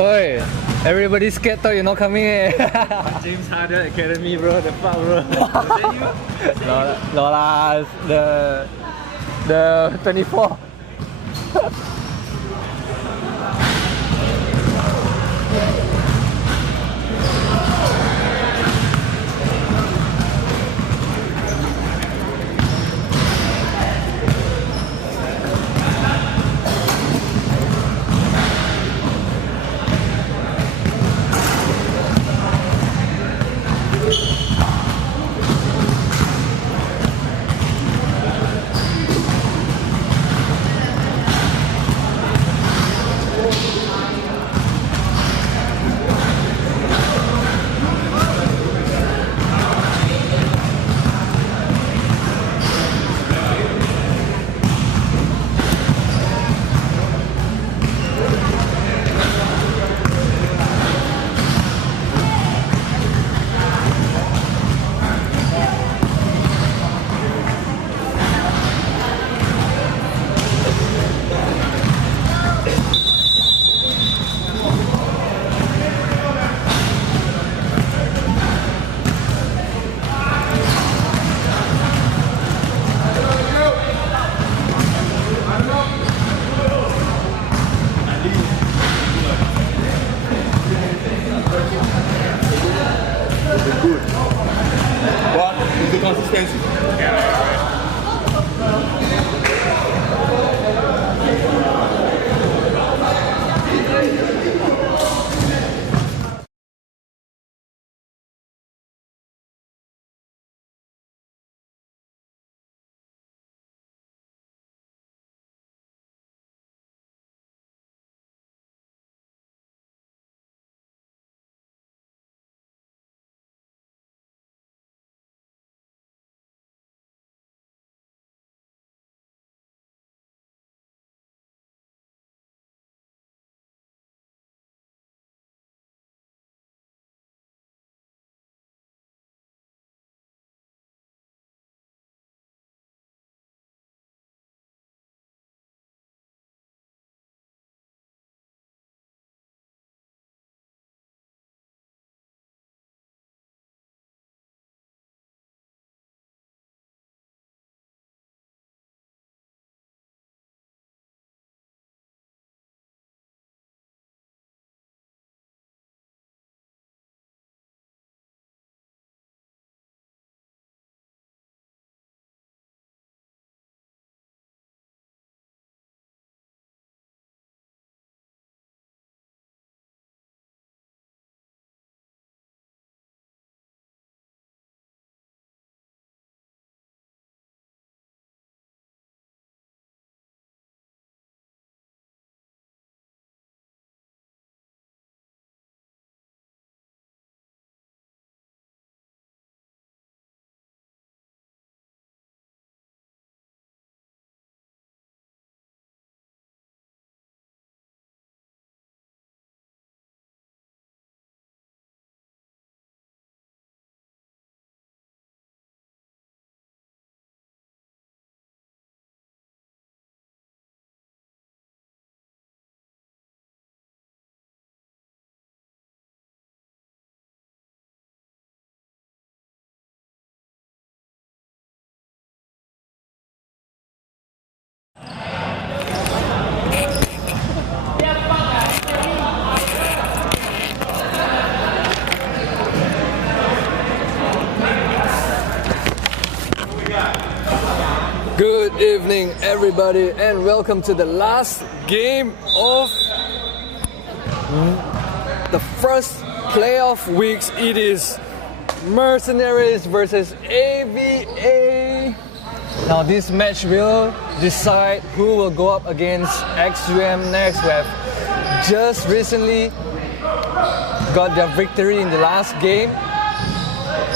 Oi, everybody's scared though you're not coming eh. James Harden Academy, bro. The fuck, bro. Was that you? No lah, the 24. Good. But with the consistency. Good evening, everybody, and welcome to the last game of the first playoff weeks. It is Mercenaries versus AVA. Now, this match will decide who will go up against XUM next. We have just recently got their victory in the last game.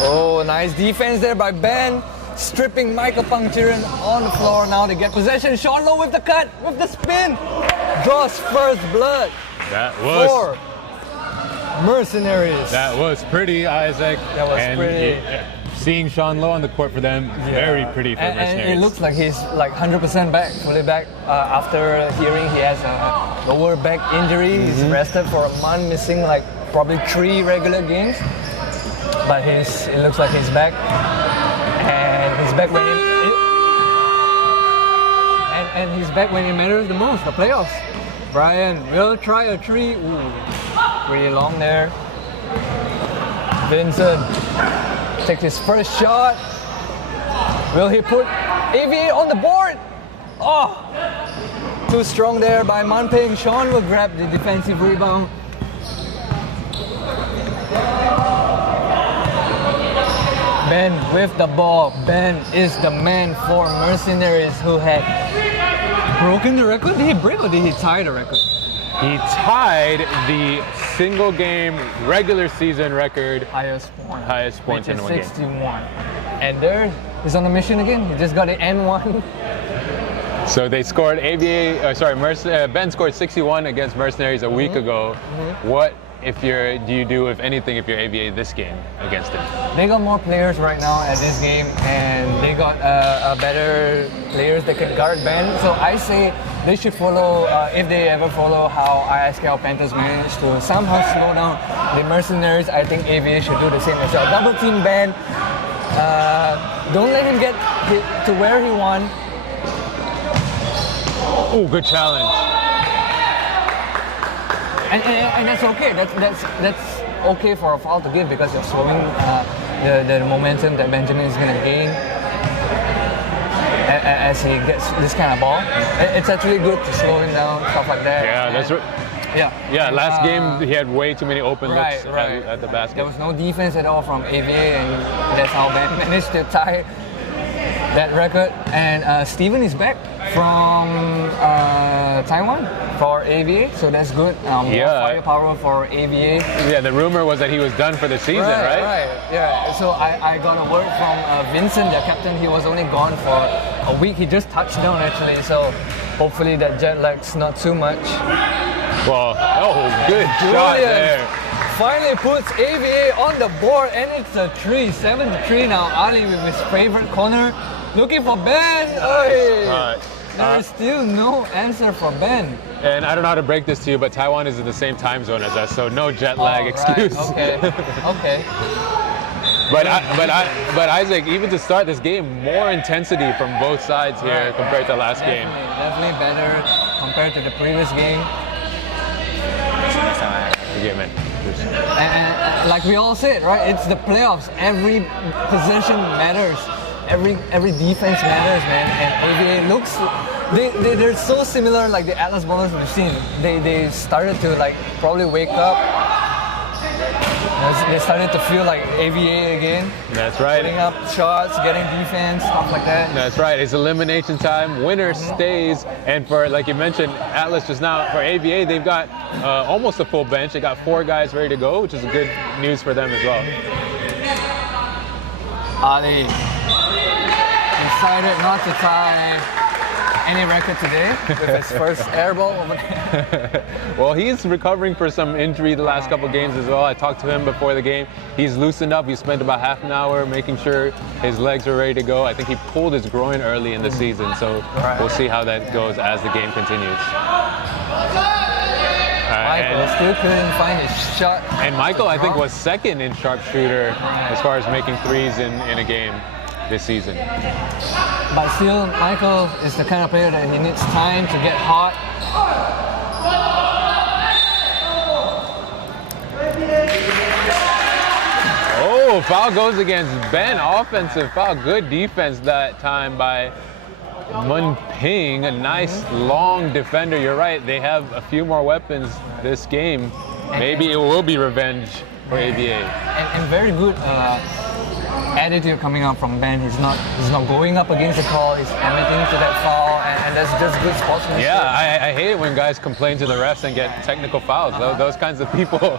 Oh, nice defense there by Ben. Stripping Michael Puncturin on the floor. Now they get possession. Sean Lowe with the cut, with the spin. Draws first blood. That was for Mercenaries. That was pretty, Isaac. That was pretty. seeing Sean Lowe on the court for them, very pretty for and Mercenaries. it looks like he's like 100% back, fully back. After hearing he has a lower back injury, he's rested for a month, missing like probably 3 regular games. But it looks like he's back, and he's back when it matters the most, the playoffs. Brian will try a 3. Ooh, pretty long there. Vincent takes his first shot. Will he put AVA on the board? Oh, too strong there by Manping. Sean will grab the defensive rebound. Ben with the ball. Ben is the man for Mercenaries, who had broken the record. Did he break or did he tie the record? He tied the single game regular season record, Highest points in which one is game. 61. And there he's on a mission again. He just got the N1. So they scored Ben scored 61 against Mercenaries a week ago. What do you do, if anything, if you're AVA this game against him? They got more players right now at this game, and they got better players that can guard Ben. So I say they should follow, if they ever follow how ISKL Panthers managed to somehow slow down the Mercenaries, I think AVA should do the same as well. Double team Ben. Don't let him get to where he won. Oh, good challenge. And that's okay. That's okay for a foul to give, because you're slowing the momentum that Benjamin is going to gain as he gets this kind of ball. It's actually good to slow him down, stuff like that. Yeah, that's right. Yeah, last game he had way too many open looks at the basket. There was no defense at all from AVA, and that's how Ben managed to tie that record. And Steven is back from Taiwan for AVA, so that's good. More firepower for AVA. Yeah, the rumor was that he was done for the season, right? Right, yeah. So I got a word from Vincent, their captain. He was only gone for a week. He just touched down actually, so hopefully that jet lag's not too much. Well, good shot there. Finally puts AVA on the board, and it's a 3, 7-3 now. Ali with his favorite corner, looking for Ben. There's still no answer for Ben. And I don't know how to break this to you, but Taiwan is in the same time zone as us, so no jet lag excuse. Right. Okay. But Isaac, even to start this game, more intensity from both sides here compared to last game. Definitely better compared to the previous game. Okay, man. And like we all said, right? It's the playoffs. Every possession matters. Every defense matters, man. And AVA looks, they're so similar, like the Atlas Ballers we've seen. They started to like probably wake up. They started to feel like AVA again. That's right. Putting up shots, getting defense, stuff like that. That's right. It's elimination time. Winner stays. And for, like you mentioned, Atlas just now, for AVA, they've got almost a full bench. They got 4 guys ready to go, which is good news for them as well. Ali decided not to tie any record today with his first air ball over there. Well, he's recovering for some injury the last couple games as well. I talked to him before the game. He's loosened up. He spent about half an hour making sure his legs are ready to go. I think he pulled his groin early in the season, so we'll see how that goes as the game continues. Michael still couldn't find his shot. And Michael, I think, was second in sharpshooter as far as making threes in a game this season. But still, Michael is the kind of player that he needs time to get hot. Oh, foul goes against Ben. Offensive foul. Good defense that time by Mun Ping. A nice long defender. You're right. They have a few more weapons this game. Maybe it will be revenge for AVA. And very good attitude coming out from Ben. He's not going up against the call. He's admitting to that foul, and that's just good sportsmanship. Yeah, I hate it when guys complain to the refs and get technical fouls. Those kinds of people.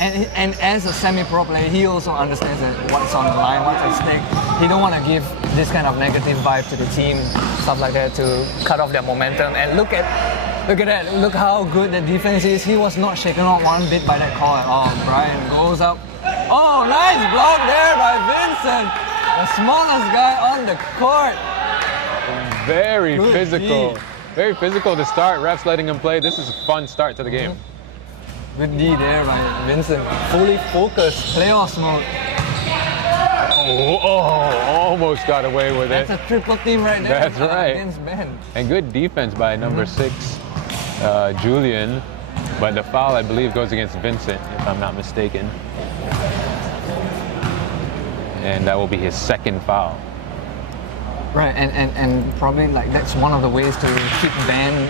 And as a semi-pro player, he also understands that what's on the line, what's at stake. He don't want to give this kind of negative vibe to the team, stuff like that, to cut off their momentum. And look at that. Look how good the defense is. He was not shaken off one bit by that call at all. Brian goes up Oh, nice block there by Vincent. The smallest guy on the court. Very Good physical. D. Very physical to start. Refs letting him play. This is a fun start to the game. Good D there by Vincent. Fully focused, playoffs mode. Almost got away with it. That's a triple team right there. That's right. Against Ben. And good defense by number 6, Julian. But the foul, I believe, goes against Vincent, if I'm not mistaken. And that will be his second foul. Right, and probably like that's one of the ways to keep Ben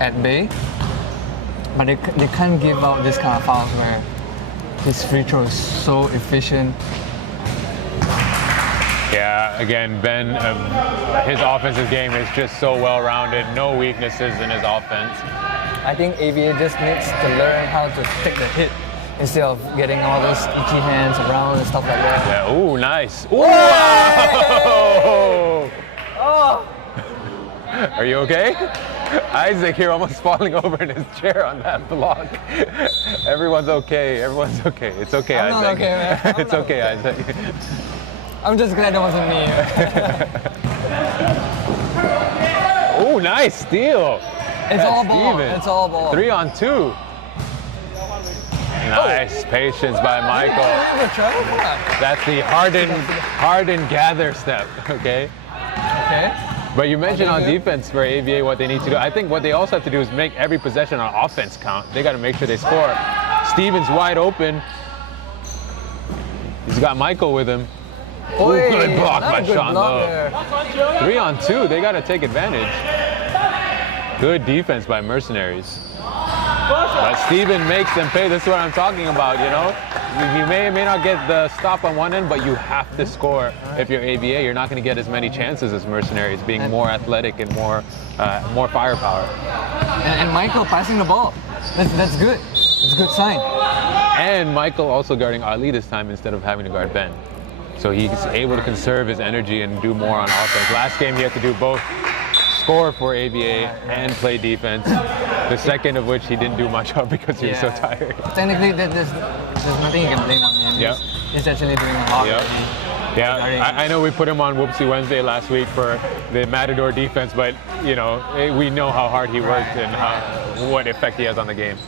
at bay. But they can't give out this kind of fouls where his free throw is so efficient. Yeah, again, Ben, his offensive game is just so well-rounded. No weaknesses in his offense. I think AVA just needs to learn how to take the hit instead of getting all those itchy hands around and stuff like that. Yeah, ooh, nice. Ooh, Oh! Are you okay? Isaac here almost falling over in his chair on that block. Everyone's okay. Everyone's okay. It's okay, I'm Isaac. not okay, man. It's okay, Isaac. I'm just glad it wasn't me. Oh, nice steal. It's all ball. Steven. It's all ball. 3 on 2. Nice patience by Michael. That's the harden gather step, okay? Okay. But you mentioned on defense for AVA what they need to do. I think what they also have to do is make every possession on offense count. They got to make sure they score. Steven's wide open. He's got Michael with him. Ooh, good block by Sean Lowe. 3 on 2. They got to take advantage. Good defense by Mercenaries. But Steven makes them pay. This is what I'm talking about, you know? You may or may not get the stop on one end, but you have to score. If you're AVA, you're not going to get as many chances as Mercenaries, being more athletic and more firepower. And Michael passing the ball. That's good. It's a good sign. And Michael also guarding Ali this time instead of having to guard Ben. So he's able to conserve his energy and do more on offense. Last game he had to do both. Score for AVA and play defense. The second of which he didn't do much of because he was so tired. Technically, there's nothing you can blame on him. Yep. He's actually doing a lot. Yeah, I know we put him on Whoopsie Wednesday last week for the Matador defense, but you know we know how hard he worked and what effect he has on the game.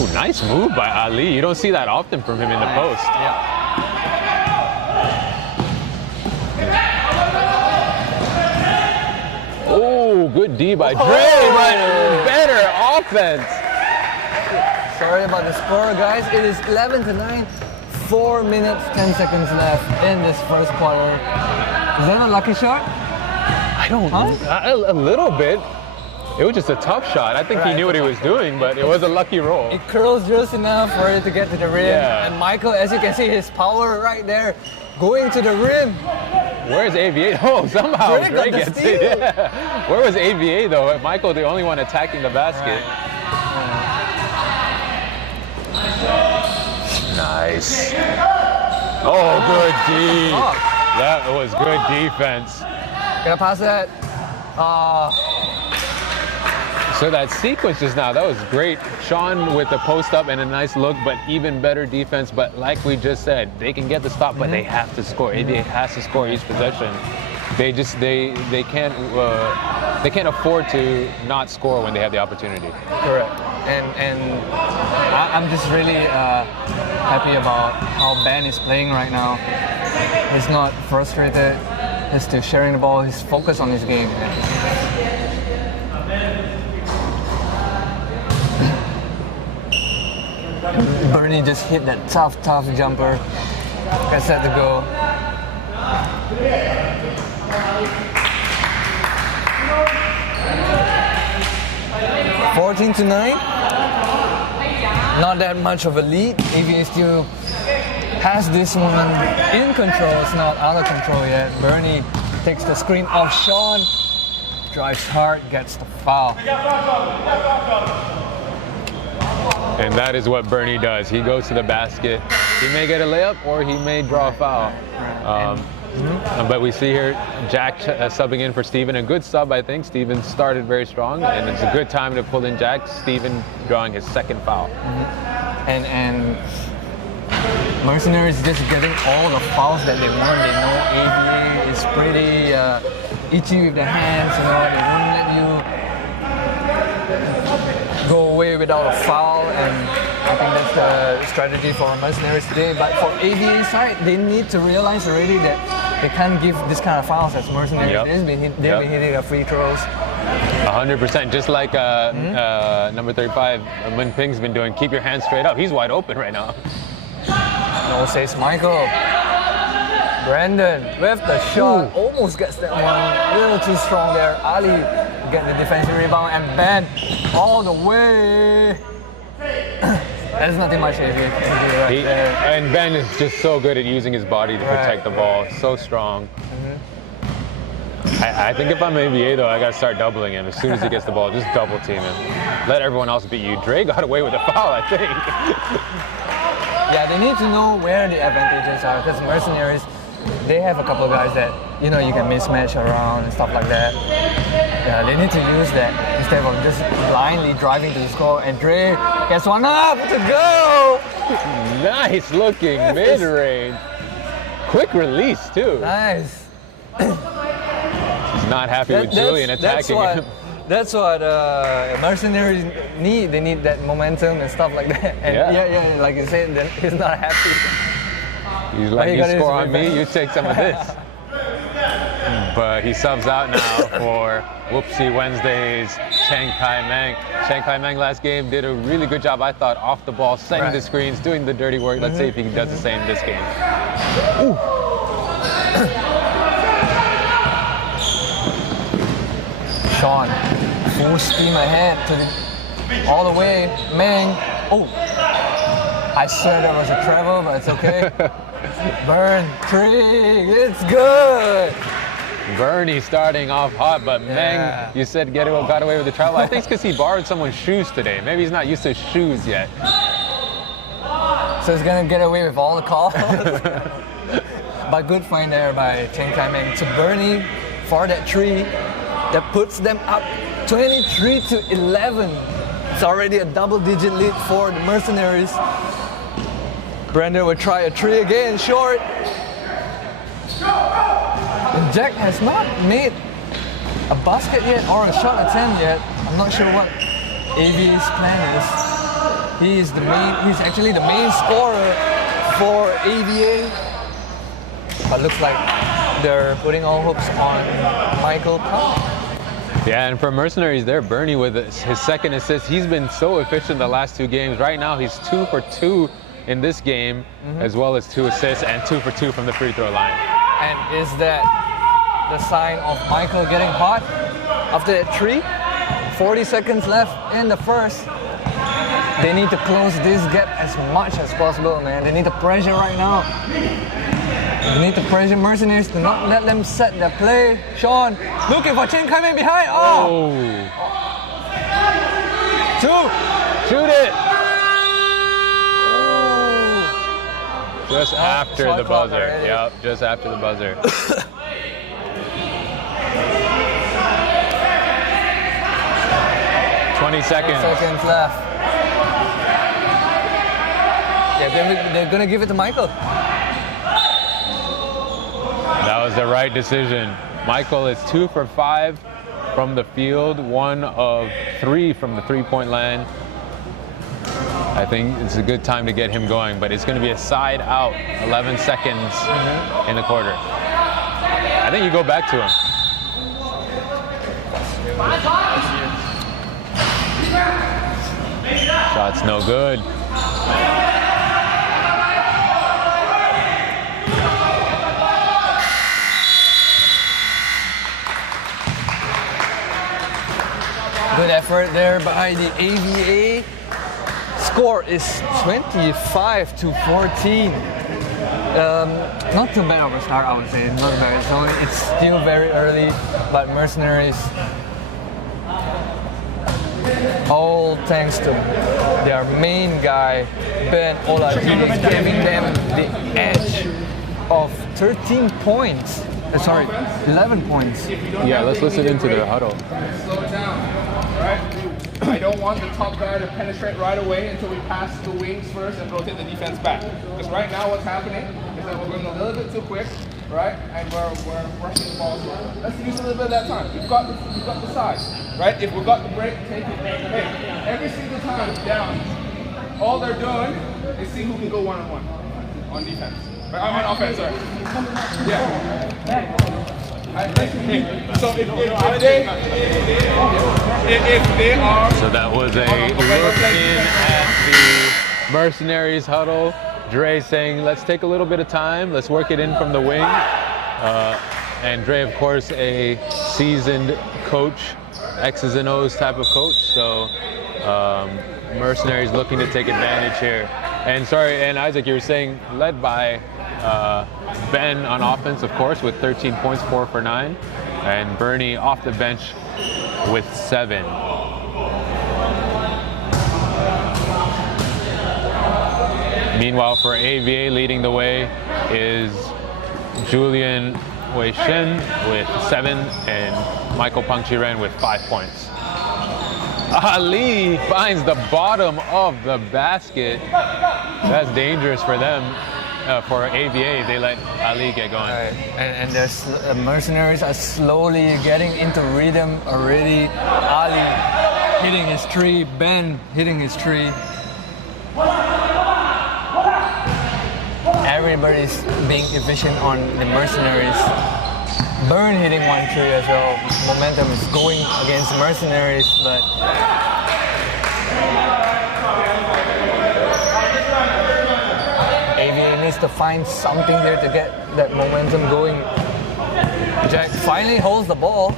Ooh, nice move by Ali. You don't see that often from him in the post. Yeah. Oh, good D by Dre, but better offense. Sorry about the score, guys. It is 11-9. 4 minutes, 10 seconds left in this first quarter. Is that a lucky shot? I don't know. A little bit. It was just a tough shot. I think he knew what he was doing, but it was a lucky roll. It curls just enough for it to get to the rim. Yeah. And Michael, as you can see, his power right there, going to the rim. Where's AVA? Oh, somehow Dre got the gets it. Yeah. Where was AVA though? Michael, the only one attacking the basket. Nice. Oh, good D. That was good defense. Gonna pass that. So that sequence just now, that was great. Sean with the post up and a nice look, but even better defense. But like we just said, they can get the stop, but they have to score. AVA has to score each possession. They can't afford to not score when they have the opportunity. Correct. And I'm just really happy about how Ben is playing right now. He's not frustrated. He's still sharing the ball. He's focused on his game. Bernie just hit that tough jumper. Got set to go. $14-9. Not that much of a lead. AVA still has this one in control. It's not out of control yet. Bernie takes the screen off Sean. Drives hard, gets the foul. And that is what Bernie does. He goes to the basket. He may get a layup or he may draw a foul. But we see here Jack subbing in for Steven. A good sub, I think. Steven started very strong, and it's a good time to pull in Jack. Steven drawing his second foul. And Mercenaries just getting all the fouls that they want. They know AVA is pretty itchy with the hands, you know, they won't let you go away without a foul, and I think that's the strategy for Mercenaries today. But for AVA side, they need to realize already that they can't give this kind of fouls as Mercenaries. They've been hitting the free throws. 100%, just like number 35, Mun Ping's been doing. Keep your hands straight up. He's wide open right now. No, says Michael. Brandon with the shot, almost gets that one. A little too strong there. Ali get the defensive rebound, and Ben all the way. There's nothing much AVA can do right there. And Ben is just so good at using his body to protect the ball. So strong. I think if I'm AVA though, I gotta start doubling him as soon as he gets the ball. Just double team him. Let everyone else beat you. Dre got away with a foul, I think. Yeah, they need to know where the advantages are, because Mercenaries, they have a couple of guys that, you know, you can mismatch around and stuff like that. Yeah, they need to use that instead of just blindly driving to the score. And Dre gets one up to go! Nice looking mid-range. Quick release too. Nice. He's not happy with Julian attacking him. That's what Mercenaries need. They need that momentum and stuff like that. And yeah, like you said, then he's not happy. He's like, you score on me, you take some of this. But he subs out now for Whoopsie Wednesdays, Cheng Kai Meng. Cheng Kai Meng last game did a really good job, I thought, off the ball, setting the screens, doing the dirty work. Let's see if he does the same this game. Ooh. Sean, full steam ahead to all the way. Meng. Oh, I swear that was a travel, but it's okay. Burn, three, it's good. Bernie starting off hot, but Meng, you said got away with the travel. I think it's because he borrowed someone's shoes today. Maybe he's not used to shoes yet. So he's gonna get away with all the calls. But good find there by Cheng Kai Meng to Bernie for that three. That puts them up 23-11. It's already a double-digit lead for the Mercenaries. Brandon will try a three again, short. And Jack has not made a basket yet or a shot attempt yet. I'm not sure what AV's plan is. He's actually the main scorer for AVA. But looks like they're putting all hopes on Michael Pop. Yeah, and for Mercenaries there, Bernie with his second assist. He's been so efficient the last two games. Right now, he's 2 for 2 in this game, as well as 2 assists and 2 for 2 from the free throw line. And is that the sign of Michael getting hot? After that three, 40 seconds left in the first. They need to close this gap as much as possible, man. They need the pressure right now. They need to pressure Mercenaries to not let them set their play. Sean, looking for Cheng Kai Meng behind. Oh! Two! Shoot it! Just after the buzzer. Yep, just after the buzzer. 20 seconds. 20 seconds left. Yeah, they're gonna give it to Michael. That was the right decision. Michael is 2 for 5 from the field, 1 of 3 from the three-point line. I think it's a good time to get him going, but it's going to be a side out, 11 seconds in the quarter. I think you go back to him. Shot's no good. Good effort there by the AVA. Score is 25-14. Not too bad of a start, I would say. Not bad. It's still very early, but Mercenaries, all thanks to their main guy, Ben Oladipo, giving them the edge. of 13 points. Sorry, 11 points. Yeah, let's listen into their huddle. Slow it down, right? I don't want the top guy to penetrate right away until we pass the wings first and rotate the defense back. Because right now what's happening is that we're going a little bit too quick, right? And we're rushing the ball. Let's use a little bit of that time. We've got the size, right? If we've got the break, take it. Hey, every single time down, all they're doing is see who can go one-on-one on defense. Right? I'm on offense, sorry. Yeah. So if they are... So that was a look in at the Mercenaries huddle. Dre saying, let's take a little bit of time. Let's work it in from the wing. And Dre, of course, a seasoned coach, X's and O's type of coach. So Mercenaries looking to take advantage here. And sorry, and Isaac, you were saying led by Ben on offense, of course, with 13 points, 4 for 9. And Bernie off the bench with 7. Meanwhile, for AVA, leading the way is Julian Wei Shen with 7 and Michael Pangchiren with 5 points. Ali finds the bottom of the basket. That's dangerous for them. For AVA, they let Ali get going. Right. And there's Mercenaries are slowly getting into rhythm already. Ali hitting his tree, Ben hitting his tree. Everybody's being efficient on the Mercenaries. Burn hitting 1 tree as well. Momentum is going against Mercenaries, but AVA needs to find something here to get that momentum going. Jack finally holds the ball.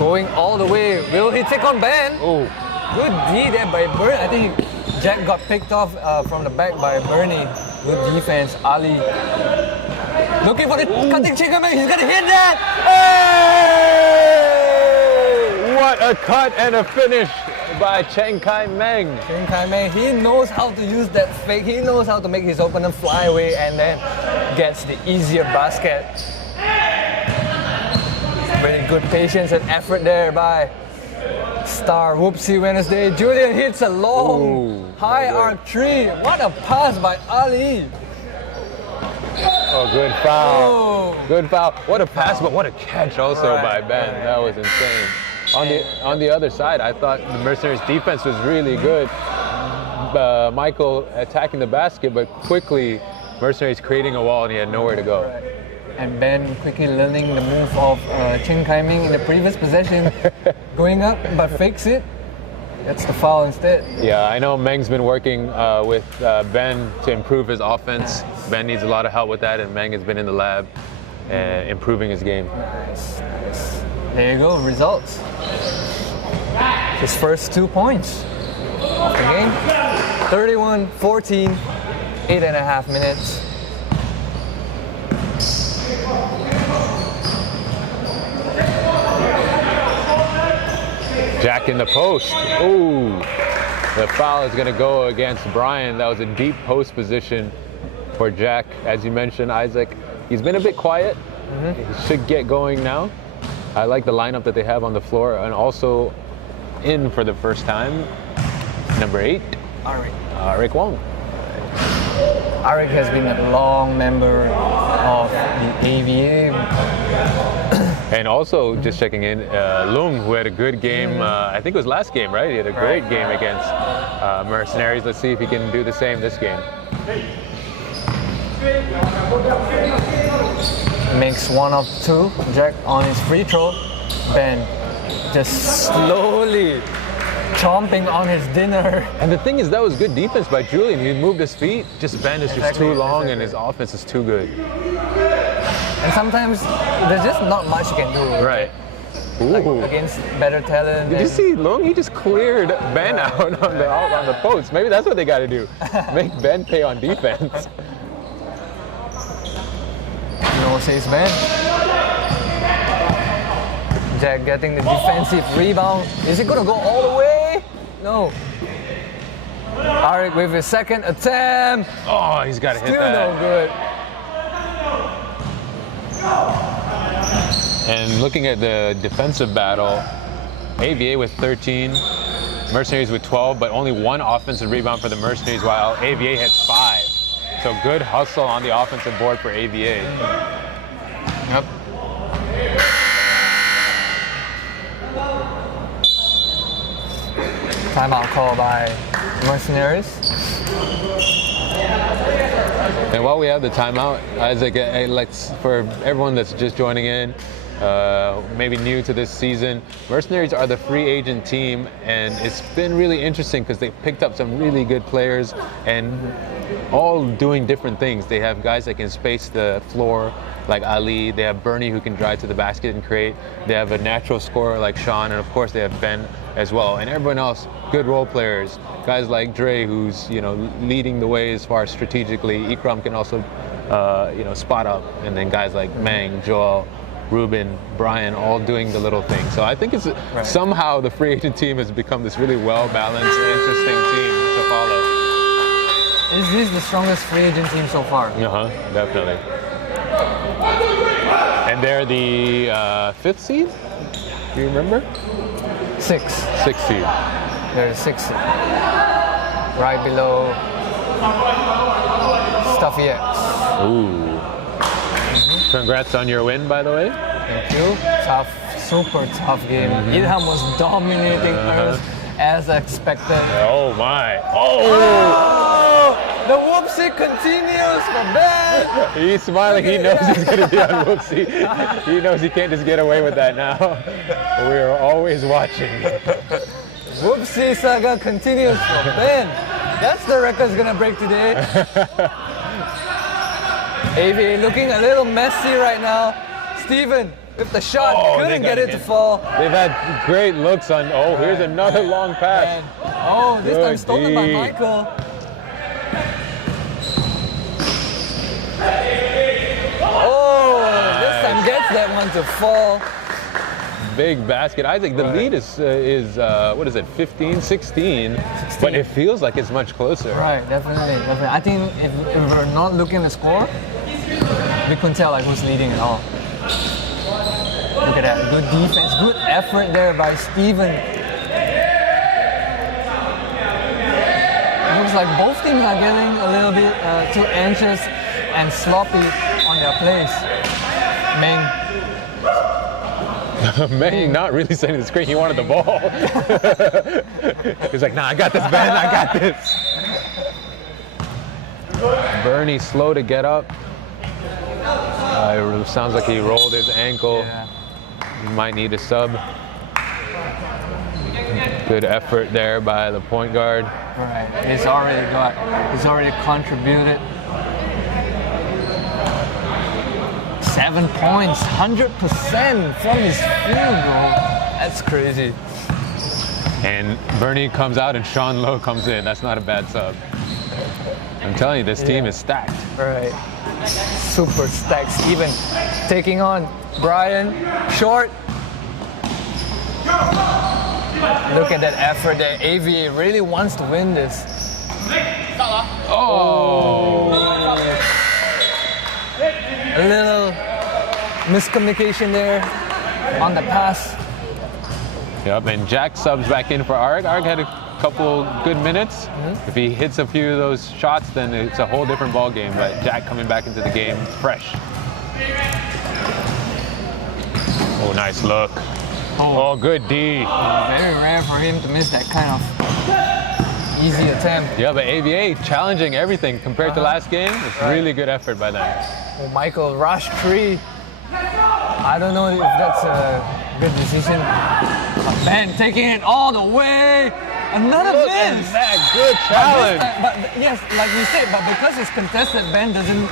Going all the way. Will he take on Ben? Oh, Good D there by Bernie. I think Jack got picked off from the back by Bernie. Good defense. Ali looking for the cutting chicken man. He's gonna hit that. Hey! what a cut and a finish by Cheng Kai Meng. Cheng Kai Meng, he knows how to use that fake. He knows how to make his opponent fly away and then gets the easier basket. Very good patience and effort there by Star Whoopsie Wednesday. Julian hits a long, high arc 3. What a pass by Ali. Oh, good foul. Oh. Good foul. What a pass, but what a catch also by Ben. That was insane. On the other side, I thought the Mercenaries' defense was really good. Michael attacking the basket, but quickly Mercenaries creating a wall and he had nowhere to go. Right. And Ben quickly learning the move of Cheng Kai Meng in the previous possession. Going up, but fakes it. That's the foul instead. Yeah, I know Meng's been working with Ben to improve his offense. Ben needs a lot of help with that, and Meng has been in the lab improving his game. Nice. There you go, results. His first 2 points of the game. 31-14, 8.5 minutes. Jack in the post. Ooh, the foul is going to go against Brian. That was a deep post position for Jack. As you mentioned, Isaac, he's been a bit quiet. He should get going now. I like the lineup that they have on the floor, and also in for the first time, number 8, Arik Wong. Arik has been a long member of the AVA. And also, just checking in, Lung, who had a good game, I think it was last game, right? He had a great game against Mercenaries. Let's see if he can do the same this game. Makes 1 of 2. Jack on his free throw. Ben just slowly chomping on his dinner. And the thing is, that was good defense by Julian. He moved his feet. Just Ben is just too long, and his offense is too good. And sometimes there's just not much you can do. Right. Like, against better talent. Did you see Lung? He just cleared Ben out on the post. Maybe that's what they got to do. Make Ben pay on defense. No says Ben. Jack getting the defensive rebound. Is he gonna go all the way? No. Arik with his second attempt. Oh, he's got to hit Still that. no good. And looking at the defensive battle, AVA with 13, Mercenaries with 12, but only 1 offensive rebound for the Mercenaries, while AVA has 5. So good hustle on the offensive board for AVA. Yep. Timeout call by Mercenaries. And while we have the timeout, Isaac, let's, for everyone that's just joining in, maybe new to this season, Mercenaries are the free agent team, and it's been really interesting because they picked up some really good players and all doing different things. They have guys that can space the floor like Ali, they have Bernie who can drive to the basket and create, they have a natural scorer like Sean, and of course they have Ben as well, and everyone else, good role players, guys like Dre who's leading the way as far as strategically. Ikram can also spot up, and then guys like Mang, Joel, Ruben, Brian, all doing the little things. So I think it's somehow the free agent team has become this really well-balanced, interesting team to follow. Is this the strongest free agent team so far? Definitely. And they're the 5th seed? Do you remember? 6. 6th seed. They're 6th seed. Right below Stuffy X. Ooh. Congrats on your win, by the way. Thank you. Tough, super tough game. Ilham was dominating first as expected. Oh my. Oh! The whoopsie continues for Ben. He's smiling. He knows he's going to be on whoopsie. He knows he can't just get away with that now. We are always watching. Whoopsie saga continues for Ben. That's the record's going to break today. AVA looking a little messy right now. Steven with the shot, couldn't get it to fall. They've had great looks on. Oh, here's another long pass. Oh, this time stolen by Michael. Oh, this time gets that one to fall. Big basket. I think the lead is what is it, 15, 16, but it feels like it's much closer. Right, definitely. I think if we're not looking at the score, we couldn't tell like who's leading at all. Look at that, good defense, good effort there by Steven. It looks like both teams are getting a little bit too anxious and sloppy on their plays. Meng not really setting the screen, he wanted the ball. He's like, nah, I got this, Ben, I got this. Bernie slow to get up. It sounds like he rolled his ankle. He might need a sub. Good effort there by the point guard. Right, he's already contributed. 7 points, 100% from his field goal. That's crazy. And Bernie comes out and Sean Lowe comes in. That's not a bad sub. I'm telling you, this team is stacked. Right. Super stacked. Steven taking on Brian. Short. Look at that effort there. AVA really wants to win this. Oh! A little miscommunication there on the pass. Yep, and Jack subs back in for Arg. Arg had a couple good minutes. If he hits a few of those shots, then it's a whole different ball game. But Jack coming back into the game fresh. Oh, nice look. Oh, good D. Very rare for him to miss that kind of easy attempt. Yeah, but AVA challenging everything compared to last game. It's really good effort by them. Oh, Michael, rush 3. I don't know if that's a good decision. But Ben taking it all the way. Another miss. That good challenge. But yes, like you said, but because it's contested, Ben doesn't.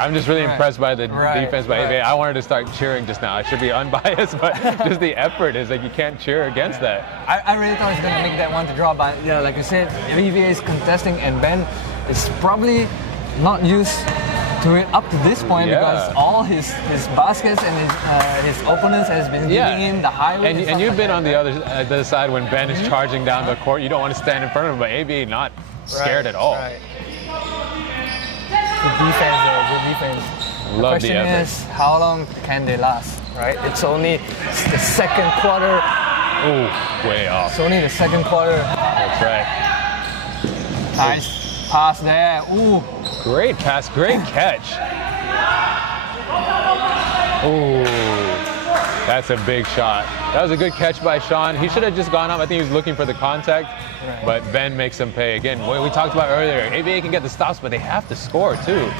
I'm just really impressed by the defense by AVA. I wanted to start cheering just now. I should be unbiased, but just the effort is like you can't cheer against that. I really thought he was going to make that one to draw, but like you said, AVA is contesting and Ben is probably not used to it up to this point because all his baskets and his opponents has been giving him the highway. And you've been on the other side when Ben is charging down the court. You don't want to stand in front of him, but AVA not scared at all. Right. Good defense there, good defense. Love question the effort. is, how long can they last, right? It's only the second quarter. Ooh, way off. It's only the second quarter. That's right. Nice pass there. Ooh. Great pass, great catch. Ooh, that's a big shot. That was a good catch by Sean. He should have just gone up. I think he was looking for the contact, but Ben makes him pay. Again, what we talked about earlier, AVA can get the stops, but they have to score too.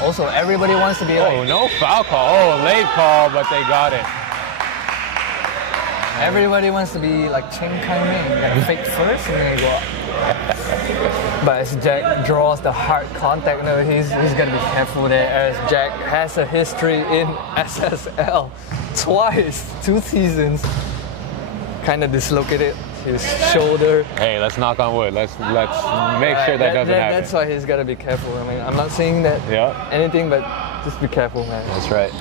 Also, everybody wants to be like. Oh, no foul call. Oh, late call, but they got it. Everybody wants to be like Chen Kai-ming, like fake first and then go up. But as Jack draws the hard contact, no, he's gonna be careful there. As Jack has a history in SSL twice, 2 seasons. Kind of dislocated his shoulder. Hey, let's knock on wood. Let's make sure that doesn't happen. That's why he's gotta be careful. I mean, I'm not saying that anything, but just be careful, man. That's right.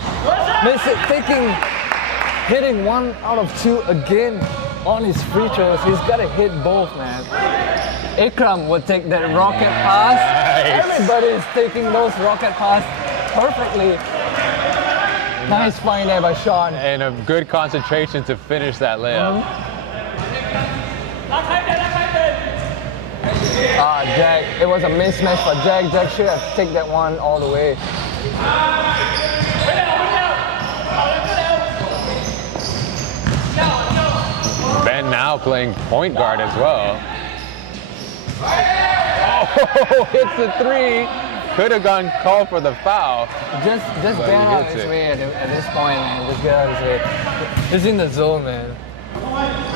Hitting 1 out of 2 again on his free throws. He's got to hit both, man. Ikram would take that rocket pass. Nice. Everybody is taking those rocket pass perfectly. Nice find there by Sean. And a good concentration to finish that layup. Jack, it was a mismatch for Jack. Jack should have taken that one all the way. Ben now playing point guard as well. Oh, hits the 3. Could have gone call for the foul. Just get out of his way at this point, man. Just get out of his way. He's in the zone, man.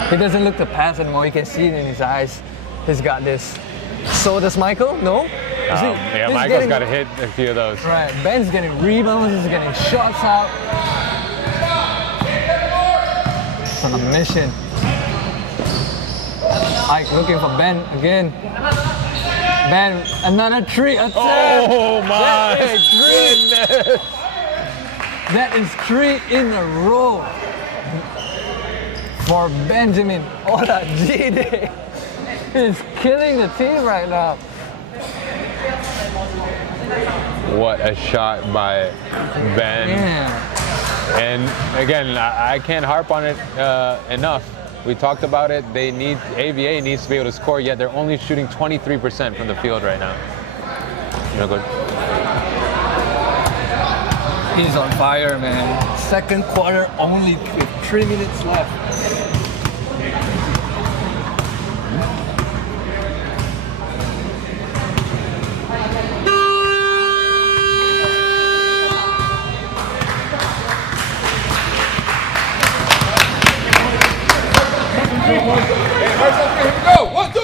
He doesn't look to pass anymore. You can see it in his eyes. He's got this. So does Michael? No? Yeah, Michael's got to hit a few of those. Right. Ben's getting rebounds. He's getting shots out. It's on a mission. Ike looking for Ben again. Ben, another 3 attempt. Oh my goodness! That is 3 in a row for Benjamin Olajide. He's killing the team right now. What a shot by Ben. Yeah. And again, I can't harp on it enough. We talked about it. AVA needs to be able to score, yet they're only shooting 23% from the field right now. No good. He's on fire, man. Second quarter, only 3 minutes left. Here we go. 1, 2.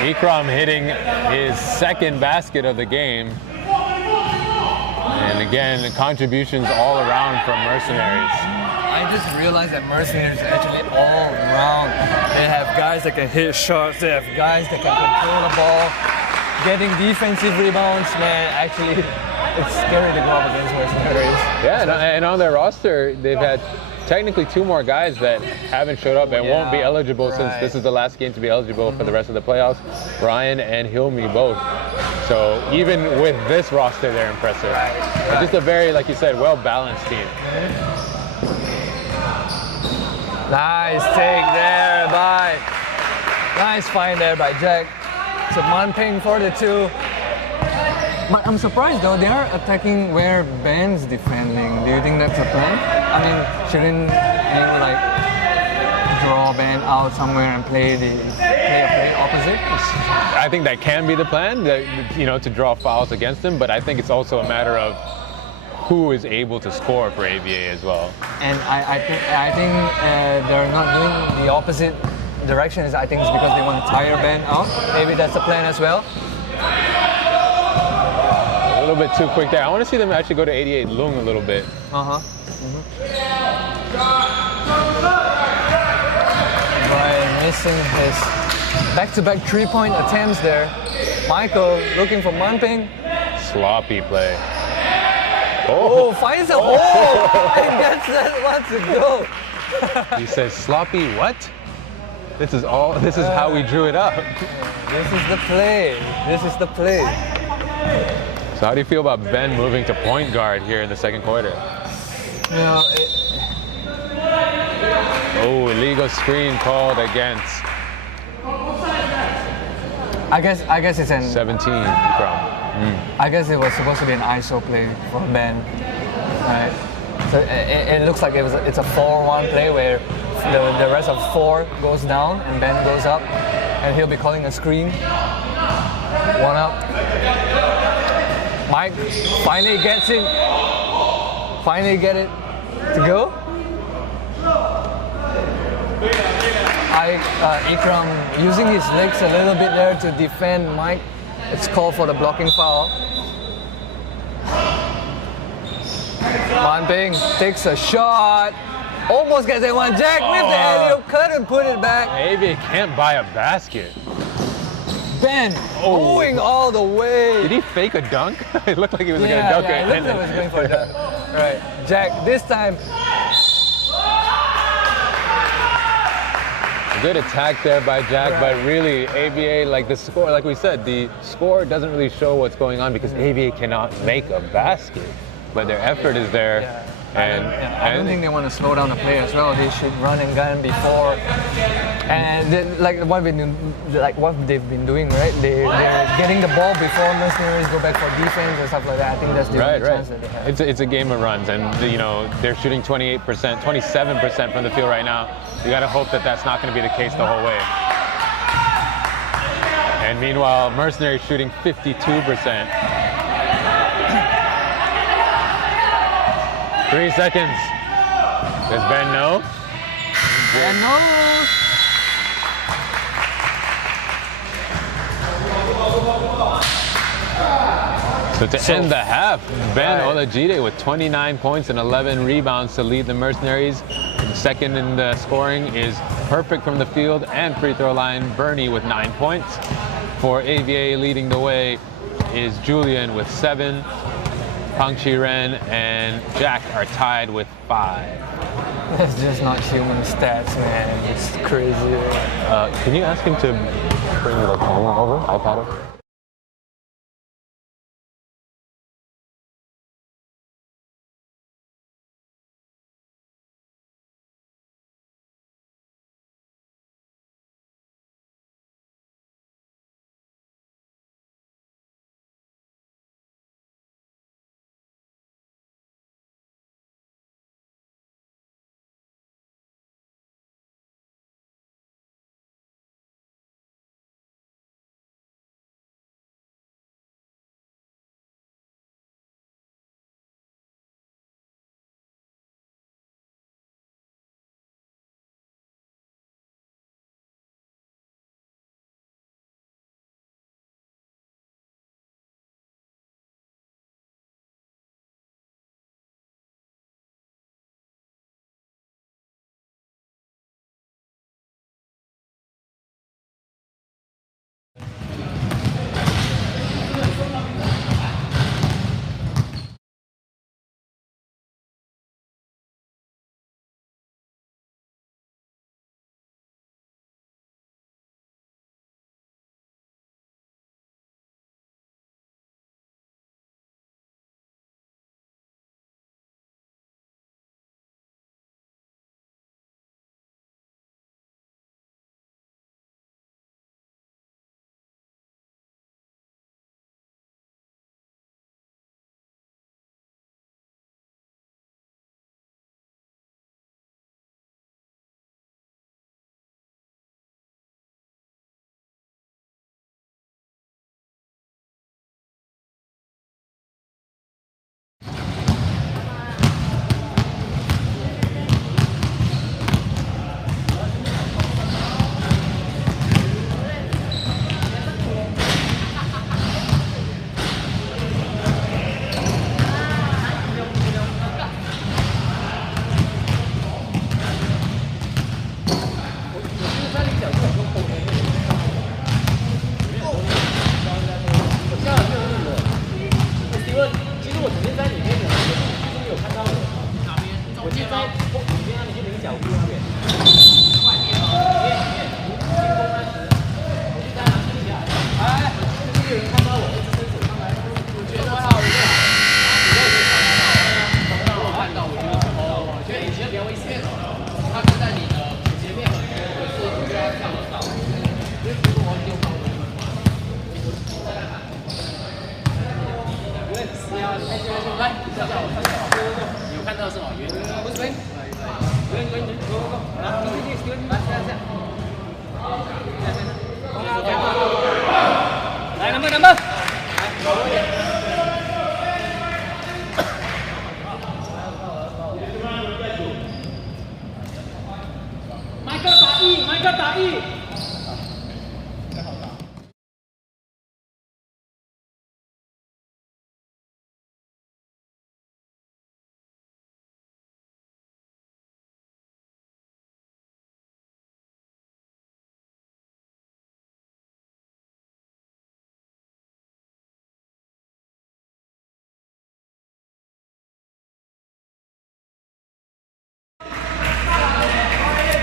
Ikram hitting his second basket of the game. And again, the contributions all around from Mercenaries. I just realized that Mercenaries is actually all around. They have guys that can hit shots, they have guys that can control the ball, getting defensive rebounds, man. Actually, it's scary to go up against Mercenaries. Yeah, and on their roster, they've had technically 2 more guys that haven't showed up and won't be eligible since this is the last game to be eligible for the rest of the playoffs. Ryan and Hilmi both. So even with this roster, they're impressive. It's just a very, like you said, well-balanced team. Nice take there by, nice find there by Jack. So Manping for the 2. But I'm surprised though, they are attacking where Ben's defending. Do you think that's a plan? I mean, shouldn't you like Ben out somewhere and play opposite? I think that can be the plan, to draw fouls against him, but I think it's also a matter of who is able to score for AVA as well. And I think they're not doing the opposite direction. I think it's because they want to tire Ben out. Maybe that's the plan as well. A little bit too quick there. I want to see them actually go to 88 Lung a little bit. Brian missing his back-to-back 3-point attempts there. Michael looking for Manping. Sloppy play. Oh, finds a hole and gets that one to go. He says, sloppy what? This is how we drew it up. This is the play. This is the play. So how do you feel about Ben moving to point guard here in the second quarter? Illegal screen called against. I guess it's an 17 from. I guess it was supposed to be an ISO play for Ben, right? So it looks like it's a 4-1 play where the rest of 4 goes down and Ben goes up, and he'll be calling a screen. 1 up. Mike finally gets it. Finally get it to go. Ikram using his legs a little bit there to defend Mike. It's called for the blocking foul. Manping takes a shot. Almost gets that one. Jack with the alley-oop, couldn't put it back. Maybe it can't buy a basket. Ben going all the way. Did he fake a dunk? It looked like he was going to dunk it. Yeah, it looked like he was going for a dunk. Right, Jack, this time. Good attack there by Jack, but really AVA, like the score, like we said, the score doesn't really show what's going on because AVA cannot make a basket, but their effort is there. Yeah. I don't think they want to slow down the play as well. They should run and gun before, and what they've been doing, right? They're getting the ball before Mercenaries go back for defense and stuff like that. I think that's the only chance that they have. It's a game of runs, and they're shooting 28%, 27% from the field right now. You got to hope that that's not going to be the case the whole way. And meanwhile, Mercenaries shooting 52%. 3 seconds. Does Ben know? Ben knows. So to end the half, Ben Olajide with 29 points and 11 rebounds to lead the Mercenaries. Second in the scoring is perfect from the field and free throw line, Bernie with 9 points. For AVA, leading the way is Julian with 7. Pang Chi-ren and Jack are tied with 5. That's just not human stats, man. It's crazy. Can you ask him to bring the camera over, iPad over?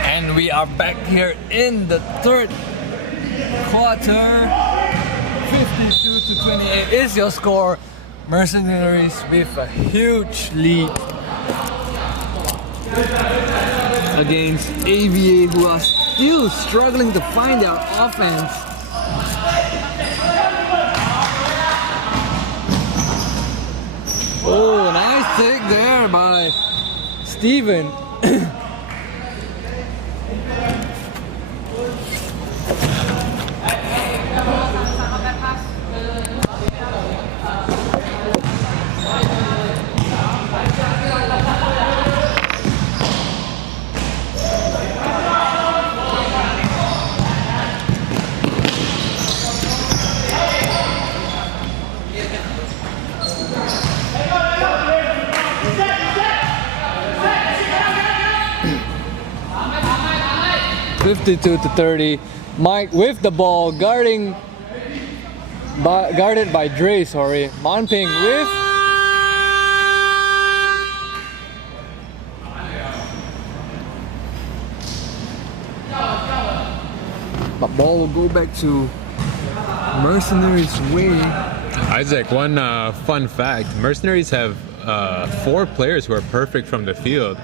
And we are back here in the third quarter. 52 to 28 is your score. Mercenaries with a huge lead against AVA, who are still struggling to find their offense. Oh, nice take there by Steven. 52 to 30. Mike with the ball, guarded by Dre, sorry. Manping with... The ball will go back to Mercenaries' way. Isaac, one fun fact. Mercenaries have 4 players who are perfect from the field.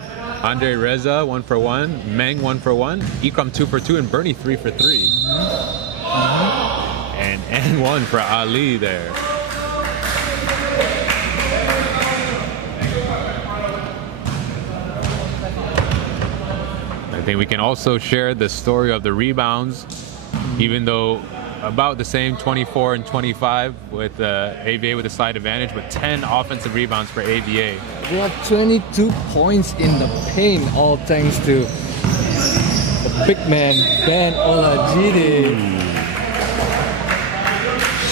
Andre Reza, 1 for 1. Meng, 1 for 1. Ikram, 2 for 2. And Bernie, 3 for 3. And 1 for Ali there. I think we can also share the story of the rebounds, even though about the same, 24 and 25 with AVA with a slight advantage, but 10 offensive rebounds for AVA. We have 22 points in the paint, all thanks to the big man, Ben Olajide.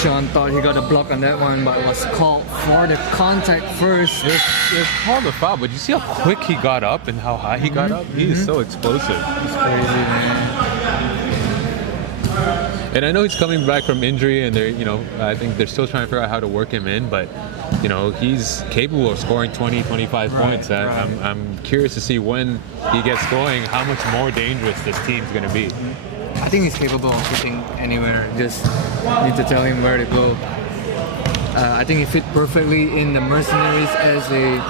Sean thought he got a block on that one, but was called for the contact first. It was called a foul, but you see how quick he got up and how high he got up? He is so explosive. It's crazy, man. And I know he's coming back from injury, and they're, I think they're still trying to figure out how to work him in, but he's capable of scoring 20, 25 points. I'm curious to see when he gets going, how much more dangerous this team's going to be. I think he's capable of hitting anywhere. Just need to tell him where to go. I think he fit perfectly in the Mercenaries as a...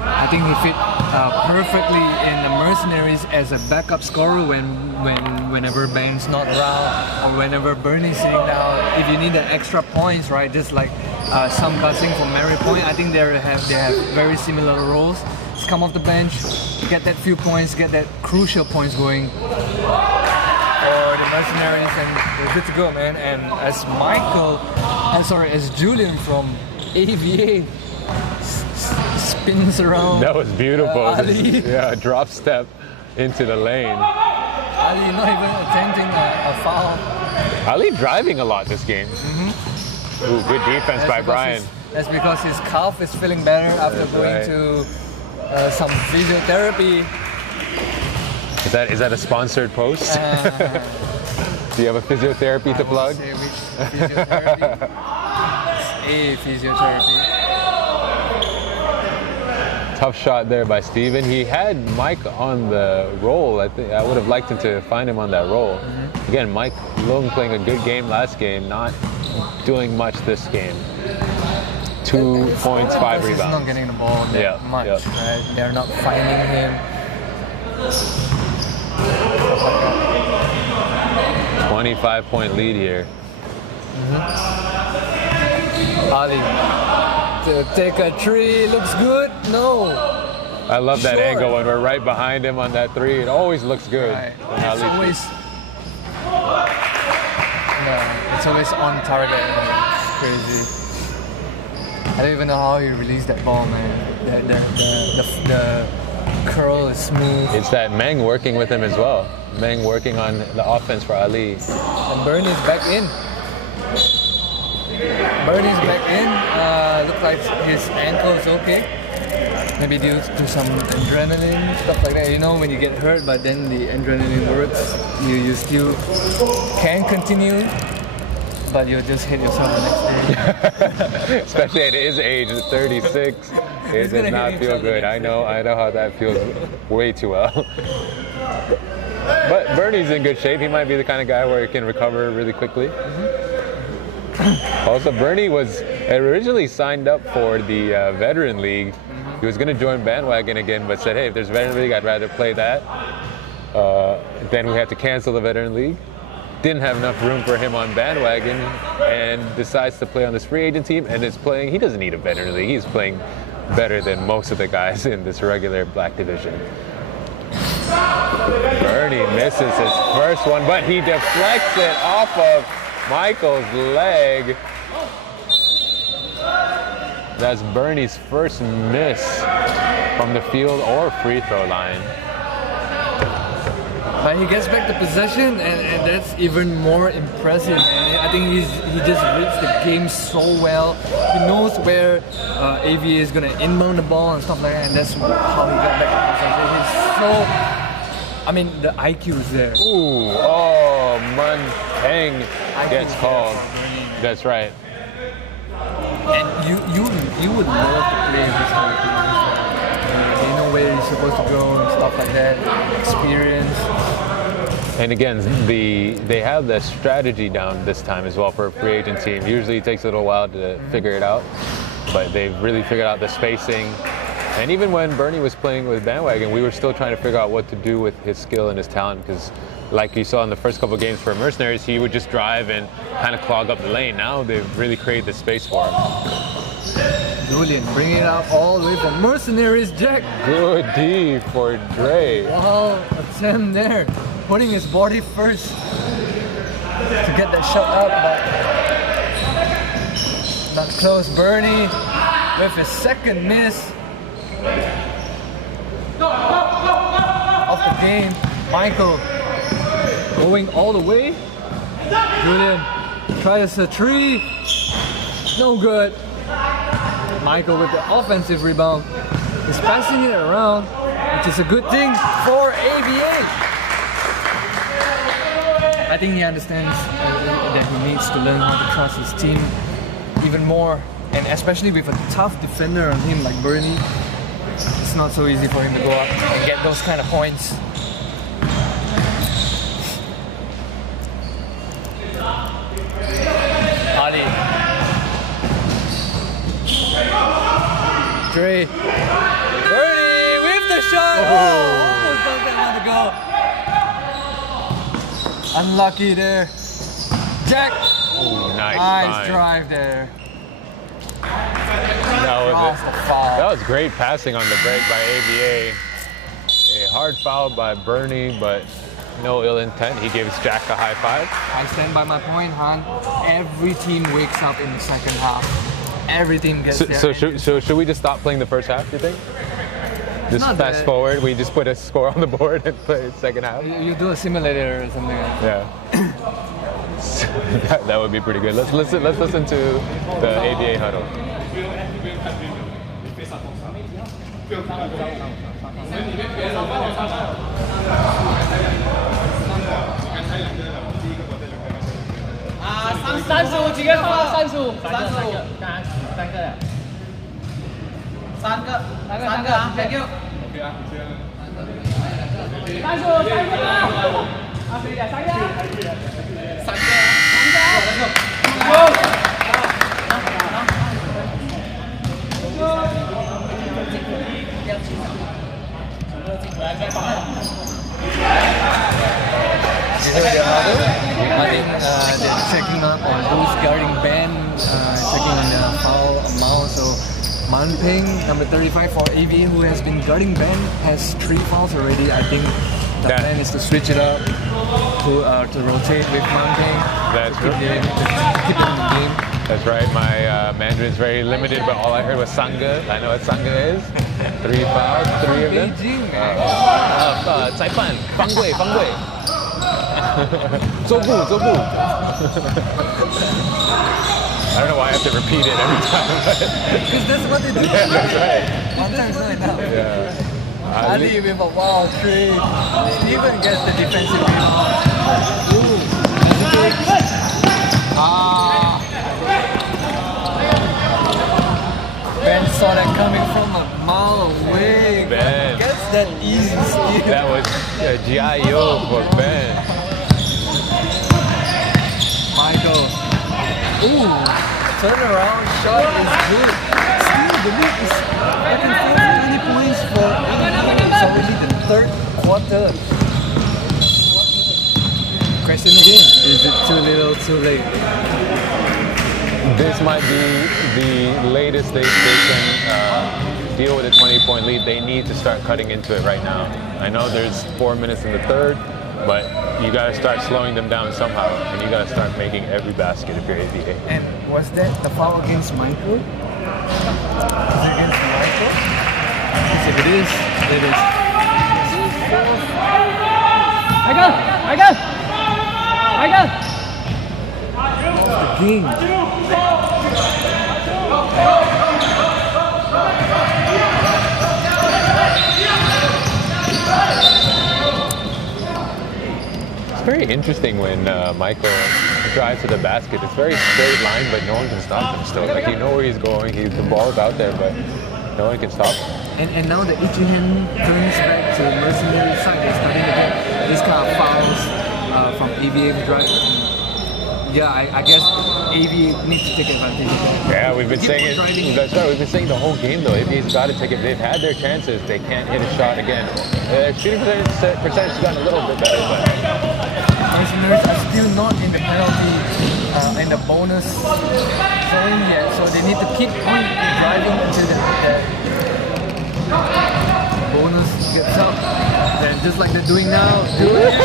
I think he fit perfectly in the Mercenaries as a backup scorer whenever Ben's not around or whenever Bernie's sitting down. If you need the extra points, right? Just like some cussing from Mary Point, I think they have very similar roles. Just come off the bench, get that few points, get that crucial points going for the Mercenaries, and we're good to go, man. And as Julian from AVA spins around. That was beautiful. Ali. Yeah, drop step into the lane. Ali not even attempting a foul. Ali driving a lot this game. Ooh, good defense by Brian. That's because his calf is feeling better after going to some physiotherapy. Is that a sponsored post? Do you have a physiotherapy to plug? Say which physiotherapy. It's a physiotherapy. Tough shot there by Steven. He had Mike on the roll. I think I would have liked him to find him on that roll. Again, Mike Lung playing a good game last game, not doing much this game. 2 points, 5 rebounds. He's not getting the ball that much, right? They're not finding him. 25-point lead here. Ali to take a three, looks good. No. I love that angle when we're right behind him on that 3. It always looks good. Right. It's always on target. It's crazy. I don't even know how he released that ball, man. curl is smooth. It's that Meng working with him as well. Meng working on the offense for Ali. And Bernie's back in. Bernie's back in. Looks like his ankle is okay. Maybe due to some adrenaline, stuff like that. You know, when you get hurt, but then the adrenaline works, you still can continue, but you'll just hit yourself the next day. Especially at his age, 36, it does not feel good. I know how that feels way too well. But Bernie's in good shape. He might be the kind of guy where he can recover really quickly. Also, Bernie was originally signed up for the Veteran League. He was going to join Bandwagon again, but said, hey, if there's Veteran League, I'd rather play that. Then we had to cancel the Veteran League. Didn't have enough room for him on Bandwagon, and decides to play on this free agent team, and is playing. He doesn't need a Veteran League. He's playing better than most of the guys in this regular black division. Bernie misses his first one, but he deflects it off of Michael's leg. That's Bernie's first miss from the field or free throw line. But he gets back the possession, and that's even more impressive. And I think he just reads the game so well. He knows where AVA is going to inbound the ball and stuff like that, and that's how he got back the possession. He's so, I mean, the IQ is there. Ooh, oh, Mun Peng gets called. That's right. And you would love to play this kind of thing. You know where you're supposed to go and stuff like that. Experience. And again, they have the strategy down this time as well for a free agent team. Usually it takes a little while to figure it out, but they've really figured out the spacing. And even when Bernie was playing with Bandwagon, we were still trying to figure out what to do with his skill and his talent, because like you saw in the first couple of games for Mercenaries, he would just drive and kind of clog up the lane. Now they've really created the space for him. Julian bringing it up all the way from Mercenaries, Jack. Good D for Dre. Wow, attempt there. Putting his body first to get that shot up, but not close. Bernie with his second miss of the game. Michael going all the way. Julian tries a three. No good. Michael with the offensive rebound is passing it around, which is a good thing for AVA. I think he understands that he needs to learn how to trust his team even more, and especially with a tough defender on him like Bernie, it's not so easy for him to go up and get those kind of points. Ali. Dre. Bernie with the shot! Oh, almost doesn't want to go. Unlucky there. Jack! Ooh, Nice drive there. That was great passing on the break by AVA. A hard foul by Bernie, but no ill intent. He gives Jack a high five. I stand by my point, Han. Every team wakes up in the second half. Every team gets there. So should we just stop playing the first half, do you think? Just fast forward, we just put a score on the board and play the second half? You do a simulator or something like that. Yeah. that would be pretty good. Let's listen to the AVA huddle. I think they're checking up on who's guarding Ben, checking on the foul amount. So Man Peng, number 35 for AV, who has been guarding Ben, has 3 fouls already. I think the plan is to switch it up to rotate with Man Peng. That's keep it in the game. That's right. My Mandarin is very limited, but all I heard was Sangha. I know what Sangha is. 3 fouls, 3 of them. Beijing, man. 裁判，犯规，犯规。走步，走步。I don't know why I have to repeat it every time. Because that's what they do. Yeah, that's right. One time's not enough. Yeah. Ali with a wild trade. Steven gets the defensive rebound. Ooh. Ben saw that coming from a mile away. Ben. Gets that easy steal. That was G.I.O. for Ben. Michael. Ooh. Turnaround shot is good. Still, the lead is back and forth 20 points for it's already the third quarter. Question again. Is it too little, too late? This might be the latest they can deal with a 20-point lead. They need to start cutting into it right now. I know there's 4 minutes in the third, but you got to start slowing them down somehow, and you got to start making every basket if you're AVA. And was that the foul against Michael? Is it against Michael? Because if it is, it is. I got. The game. It's very interesting when Michael drives to the basket. It's very straight line, but no one can stop him still. Like, you know where he's going. The ball's out there, but no one can stop him. And now the Ichihan turns back to Mercenaries side. They're starting to get these kind of fouls from AVA to drive. Yeah, I guess AVA needs to take advantage of that. Yeah, we've been saying it. That's right. We've been saying the whole game though. AVA's got to take it. They've had their chances. They can't hit a shot again. Shooting percentage has gotten a little bit better, but Mercenaries are still not in the penalty in the bonus zone yet, so they need to keep on driving until the bonus gets up. Then just like they're doing now, do it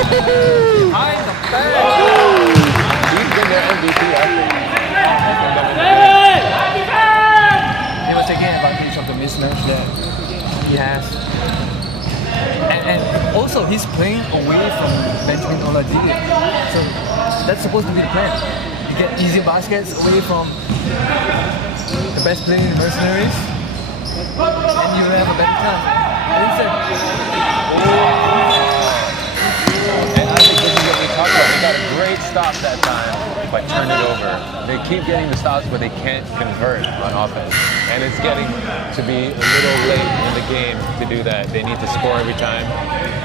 behind the back. he's been their MVP They were taking advantage of the mismatch that he has. And also he's playing away from Benjamin Oladipo. So that's supposed to be the plan. You get easy baskets away from the best player in Mercenaries, and you have a better chance. And I think this is what we talked about. They got a great stop that time, but turned it over. They keep getting the stops, but they can't convert on offense. And it's getting to be a little late in the game to do that. They need to score every time.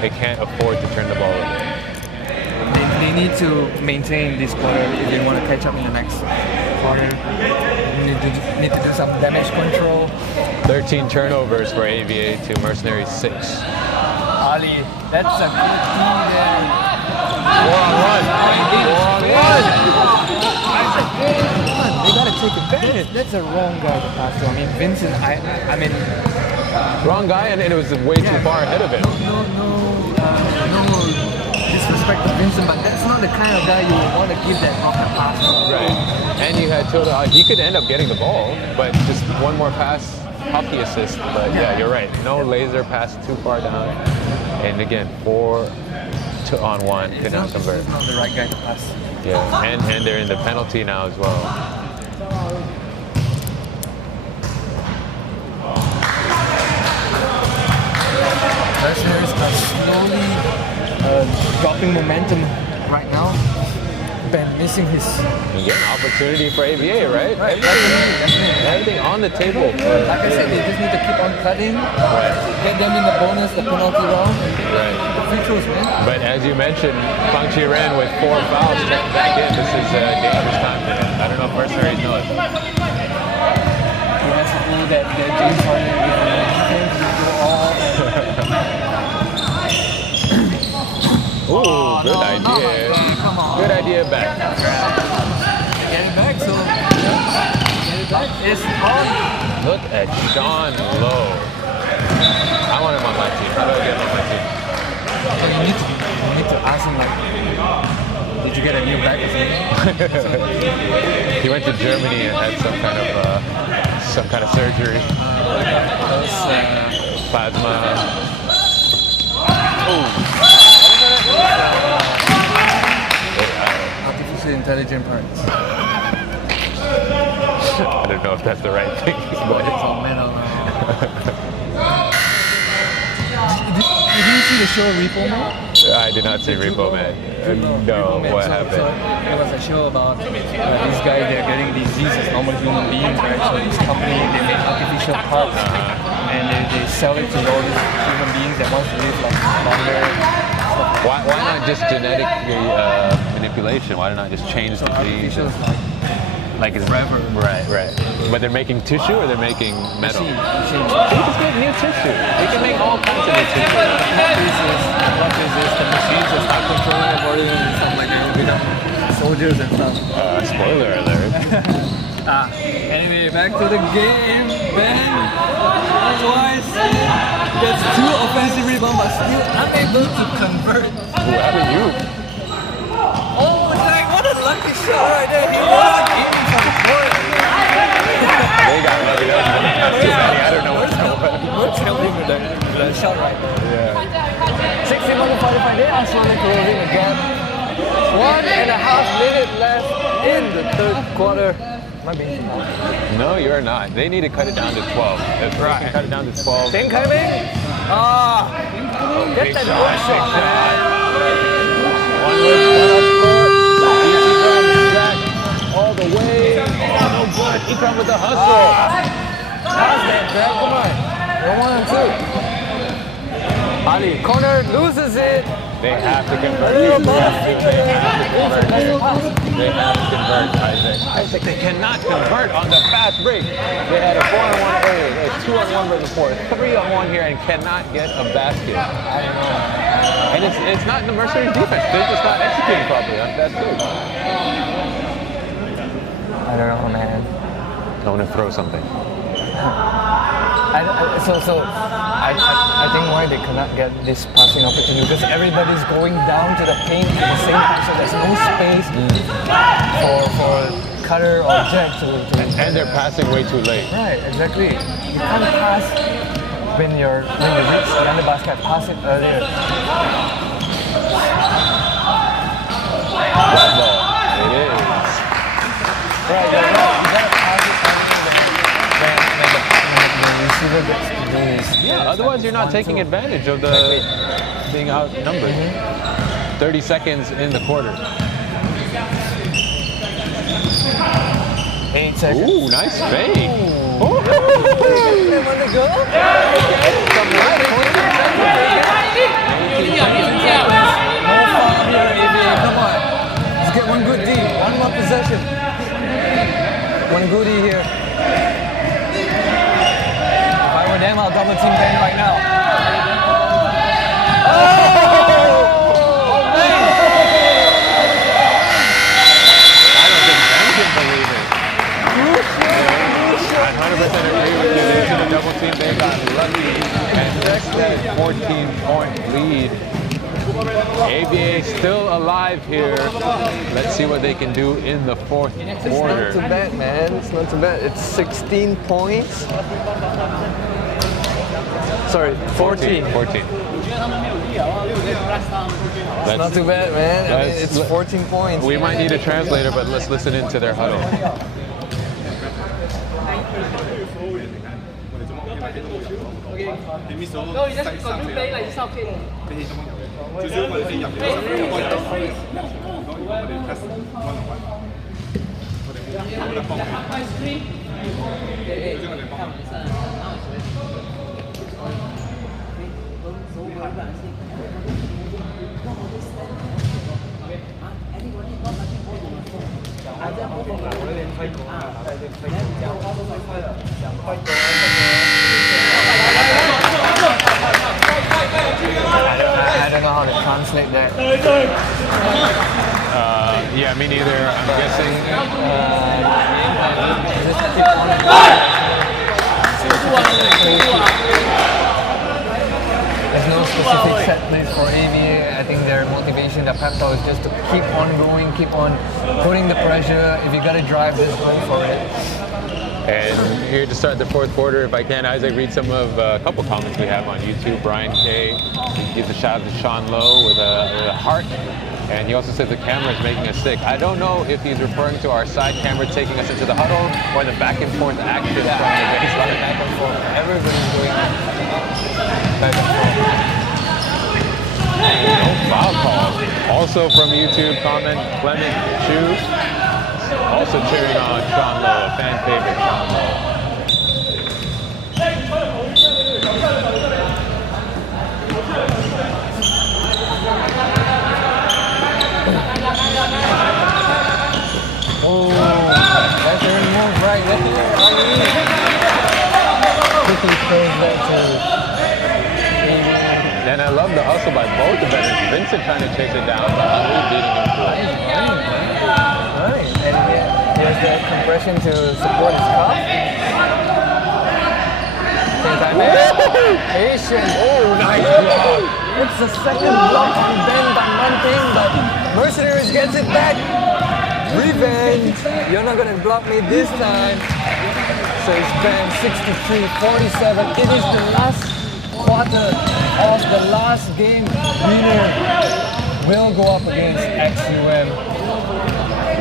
They can't afford to turn the ball over. They need to maintain this quarter if they want to catch up in the next quarter. They need to do some damage control. 13 turnovers for AVA to Mercenaries 6. Ali, that's a good team there. 4-on-1. 4-on-1. They gotta take advantage. That's a wrong guy to pass to. I mean, Vincent, I mean... Wrong guy, and it was way too far ahead of him. No disrespect to Vincent, but that's not the kind of guy you would want to give that rocket pass to. Right. And you had Tilda, he could end up getting the ball, but just one more pass, hockey assist. But yeah, you're right. No laser pass too far down. And again, 4-on-1 could not convert. He's not the right guy to pass. Yeah, and they're in the penalty now as well. Mercenaries are slowly dropping momentum right now. Ben missing his... You get an opportunity for AVA, right? Definitely. Everything on the table. Like I said, they just need to keep on cutting, get them in the bonus, the penalty round, the free throws, man. But as you mentioned, Pang Chi ran with 4 fouls, checked back in. This is a dangerous time for him. I don't know if Mercenaries know it. He has to do that James Harden defense, do all... Ooh, good idea. Come on. Good idea back. Get it back, so... Get it back. It's on. Look at Sean Lowe. I want him on my team. How do I get him on my team? So you need to ask him, like, did you get a new bag or something? He went to Germany and had some kind of surgery. Plasma. Artificial intelligence parts. I don't know if that's the right thing. But it's all metal now. Did you see the show Repo Man? I did not see Repo Man. No, what happened? It was a show about these guys, they're getting diseases, normal human beings, right? So this company, they make artificial parts and they sell it to all these human beings that want to live like longer. Why not just genetic manipulation? Why not just change the genes? Artificial Like it's forever. Right. But they're making tissue or they're making metal? Machine. They just make new tissue. They can make all kinds of new tissue. What is this? The machines that start controlling your body and stuff like that. You become soldiers and stuff. Spoiler alert. Anyway, back to the game. Ben, twice, gets 2 offensive rebounds but still unable to convert. Who haven't you? Oh, like, what a lucky shot right there. He was aiming for the point. They got lucky. I don't know what's going on. What killed him with the shot right there. Yeah. 61-45, they are slowly closing again. 1.5 minutes left in the third quarter. Maybe. No, you're not. They need to cut it down to 12. If they can cut it down to 12. Same coming. Get that good shot, man. All the way. Oh, no good. Ikram with the hustle. Pass that, Jack. Come on. 1 and 2. Ali, corner, loses it. They have to convert. They They have to convert, Isaac. They cannot convert on the fast break. They had a 4-on-1 earlier, a 2-on-1 before, 3-on-1 here, and cannot get a basket. And it's not the Mercenaries defense. They're just not executing properly. That's good. I don't know, man. I want to throw something. I think why they cannot get this passing opportunity because everybody's going down to the paint at the same time, so there's no space for Cutter or Jack to And they're passing way too late. Right, exactly. You can't pass when you reach the under basket. Pass it earlier. It is. Right, you're right. You gotta pass it earlier when the receiver gets to do this. Yeah, otherwise you're not taking advantage of the being outnumbered. 30 seconds in the quarter. 8 seconds. Ooh, nice fade. Oh. They want to go? Some right. No foul here, AVA. Come on. Let's get one good D. One more possession. One goodie here. If I were them, I'll double team Ben right now. I don't think Ben can believe it. I 100% agree with you. They should have double team. They got lucky. And that's that 14-point lead. AVA still alive here. Let's see what they can do in the fourth quarter. It's not too bad, man. It's not too bad. It's 16 points. Sorry, 14. 14. It's not too bad, man. I mean, it's 14 points. We might need a translator, but let's listen into their huddle. I don't know how to translate that. Yeah, me neither. I'm guessing. There's no specific set place for AVA. I think their motivation, their pep talk is just to keep on going, keep on putting the pressure. If you gotta drive, just go for it. And here to start the fourth quarter, if I can, Isaac, read some of a couple comments we have on YouTube. Brian K gives a shout out to Sean Lowe with a heart. And he also says the camera is making us sick. I don't know if he's referring to our side camera taking us into the huddle or the back and forth action from the baseline. Back and forth. Everybody's going back and forth. No foul call. Also from YouTube comment, Clement Chu, also cheering on Sean Lowe, a fan favorite Sean Lowe. Oh, that's your move right there. Quickly throws that to AVA. And I love the hustle by both defenders. Vincent trying to chase it down, but Ali beating him to it. Right. And he has the compression to support his cup. Same time, patient. Oh, nice block. It's the second block on Ben by Munting, but Mercenaries gets it back. Revenge. You're not going to block me this time. So it's Ben 63-47. It is the last quarter of the last game. Winner will go up against XUM.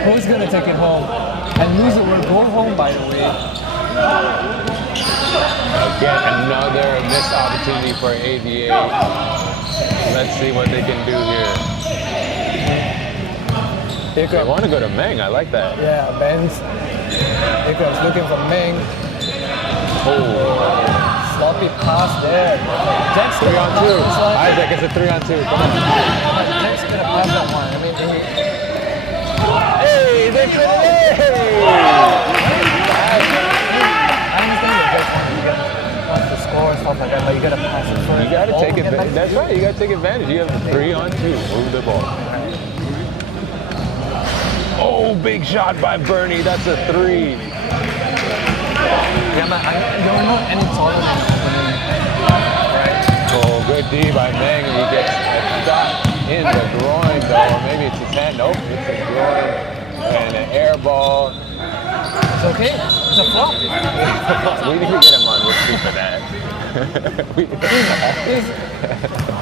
Who's going to take it home? And loser will go home, by the way. Again, another missed opportunity for AVA. Let's see what they can do here. They want to go to Meng. I like that. Yeah, Ben's. Icons looking for Meng. Oh. Sloppy pass there. Jack's 3 on 2. Isaac, it's a 3 on 2. Come on. Jack's gonna pass that one. I mean, hey, they put it in! I understand that Jack's wants to score and stuff like that, but you gotta pass it first. You got to take advantage. That's right. You got to take advantage. You have 3 on 2. Move the ball. Oh, big shot by Bernie. That's a 3. Yeah, but you're not any taller than right? Oh, good D by Meng. He gets a shot in the groin, though. Or maybe it's his hand. Nope, it's a groin. And an air ball. It's okay. It's a flop. We need to get him on with for that.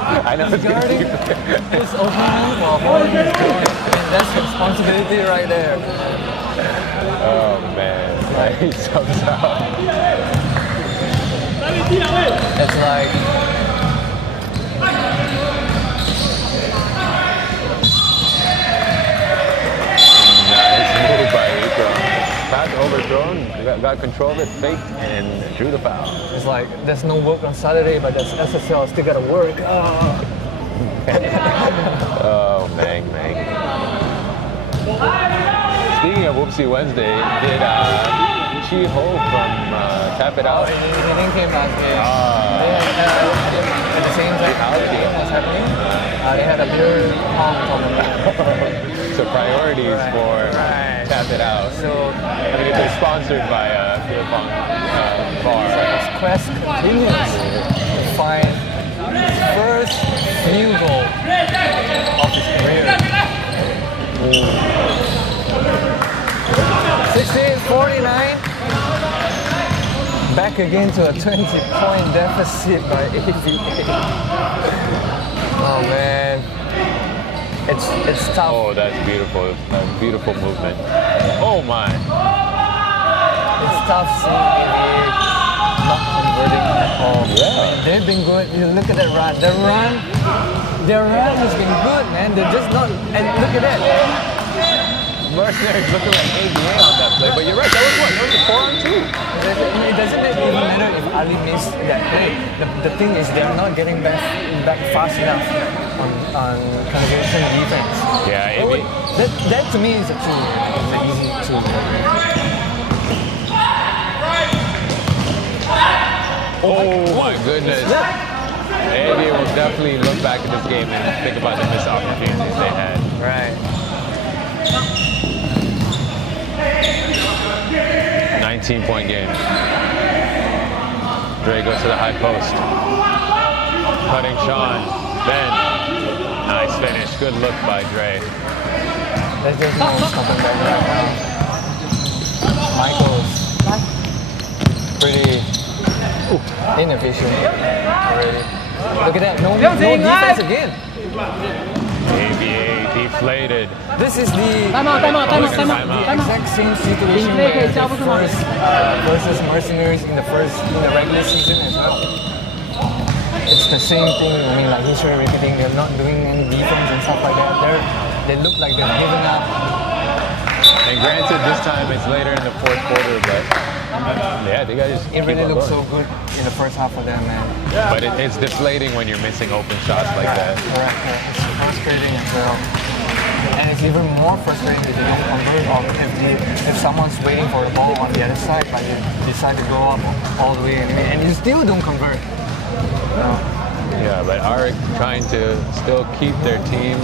I know He's it's going to guarding be. his opponent while holding his groin. That's responsibility right there. Oh, man. He subs out. It's like Nice move by Rico. Pass overthrown, got control of it, faked, and drew the foul. it's like there's no work on Saturday, but there's SSL still gotta work. Oh, Meng. Speaking of Whoopsie Wednesday, did Chi Ho from Tap It Out? He didn't came last game. At the same time How the game was happening, they had a beer pong tournament. So priorities for Tap It Out. So I mean, if they're sponsored by a beer pong bar. his quest continues to find his first field goal of his career. 16-49. Back again to a 20-point deficit by AVA. Oh man, it's tough. Oh, that's beautiful. That's beautiful movement. Oh my. It's tough seeing AVA not converting at all. Yeah. They've been good. You look at that run. Their run has been good, man. They're just not. And look at that. Mercenaries looking like AVA on that play, but you're right. That was what? That was a 4 on 2. It doesn't even matter if Ali missed that play. The thing is they're not getting back fast enough on conversion defense. Yeah, Oh, AVA. that to me is a tool. It's an easy tool. Oh my goodness. AVA will definitely look back at this game and think about the missed opportunities they had. Right. 19-point game. Dre goes to the high post. Cutting Sean. Ben. Nice finish. Good look by Dre. There's just no stopping back right now. Michaels. pretty inefficient already. Look at that, no defense again. AVA deflated. This is the Timeout. exact same situation where the first versus Mercenaries in the regular season as well. It's the same thing. I mean, like history repeating. They're not doing any defense and stuff like that. They look like they're giving up. And granted, this time it's later in the fourth quarter, but yeah, they guys just It keep really on looks going. so good in the first half of them, man. But it's deflating when you're missing open shots like that. Correct. It's frustrating as well. And it's even more frustrating if you don't convert or if someone's waiting for the ball on the other side, but you decide to go up all the way anyway, and you still don't convert. No. Yeah, but Arik trying to still keep their team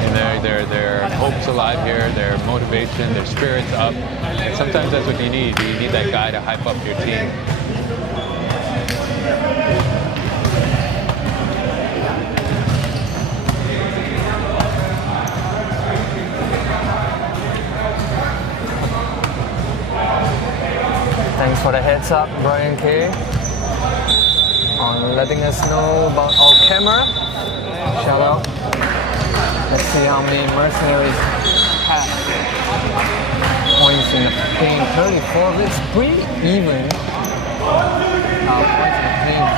and their hopes alive here, their motivation, their spirits up. And sometimes that's what you need. You need that guy to hype up your team. Thanks for the heads up, Brian K. On letting us know about our camera. Shout out. Let's see how many Mercenaries have points in the paint. 34. It's pretty even. Points in the paint.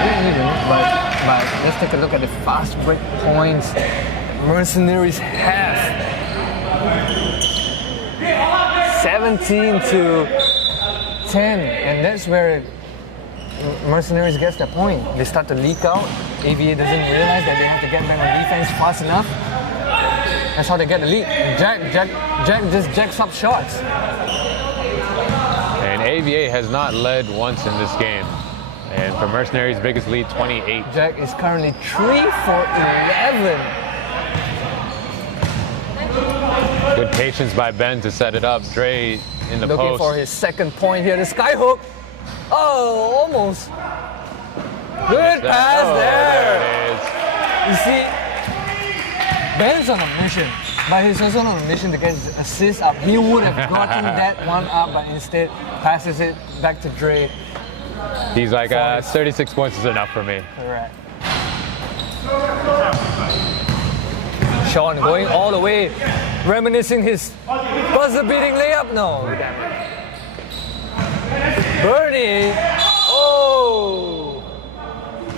Pretty even, but let's take a look at the fast break points. Mercenaries have 17 to 10, and that's where Mercenaries gets the point. They start to leak out. AVA doesn't realize that they have to get back on defense fast enough. That's how they get the lead. Jack just jacks up shots. And AVA has not led once in this game. And for Mercenaries' biggest lead, 28. Jack is currently 3 for 11. Good patience by Ben to set it up. Dre in the Looking post. for his second point here. The skyhook. Oh, almost. Good pass there. There it is. You see, Ben's on a mission, but he's also on a mission to get his assist up. He would have gotten that one up, but instead passes it back to Dre. He's like, 36 points is enough for me. Correct. Sean going all the way, reminiscing his buzzer-beating layup. No, damn it. Bernie. Oh,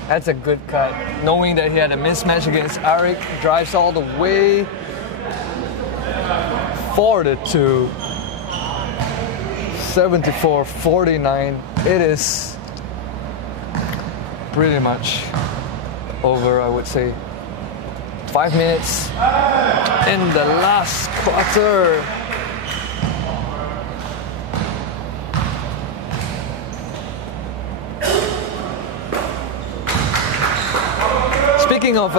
that's a good cut. Knowing that he had a mismatch against Arik, drives all the way. 42, 74-49. It is pretty much over, I would say. 5 minutes in the last quarter. Speaking of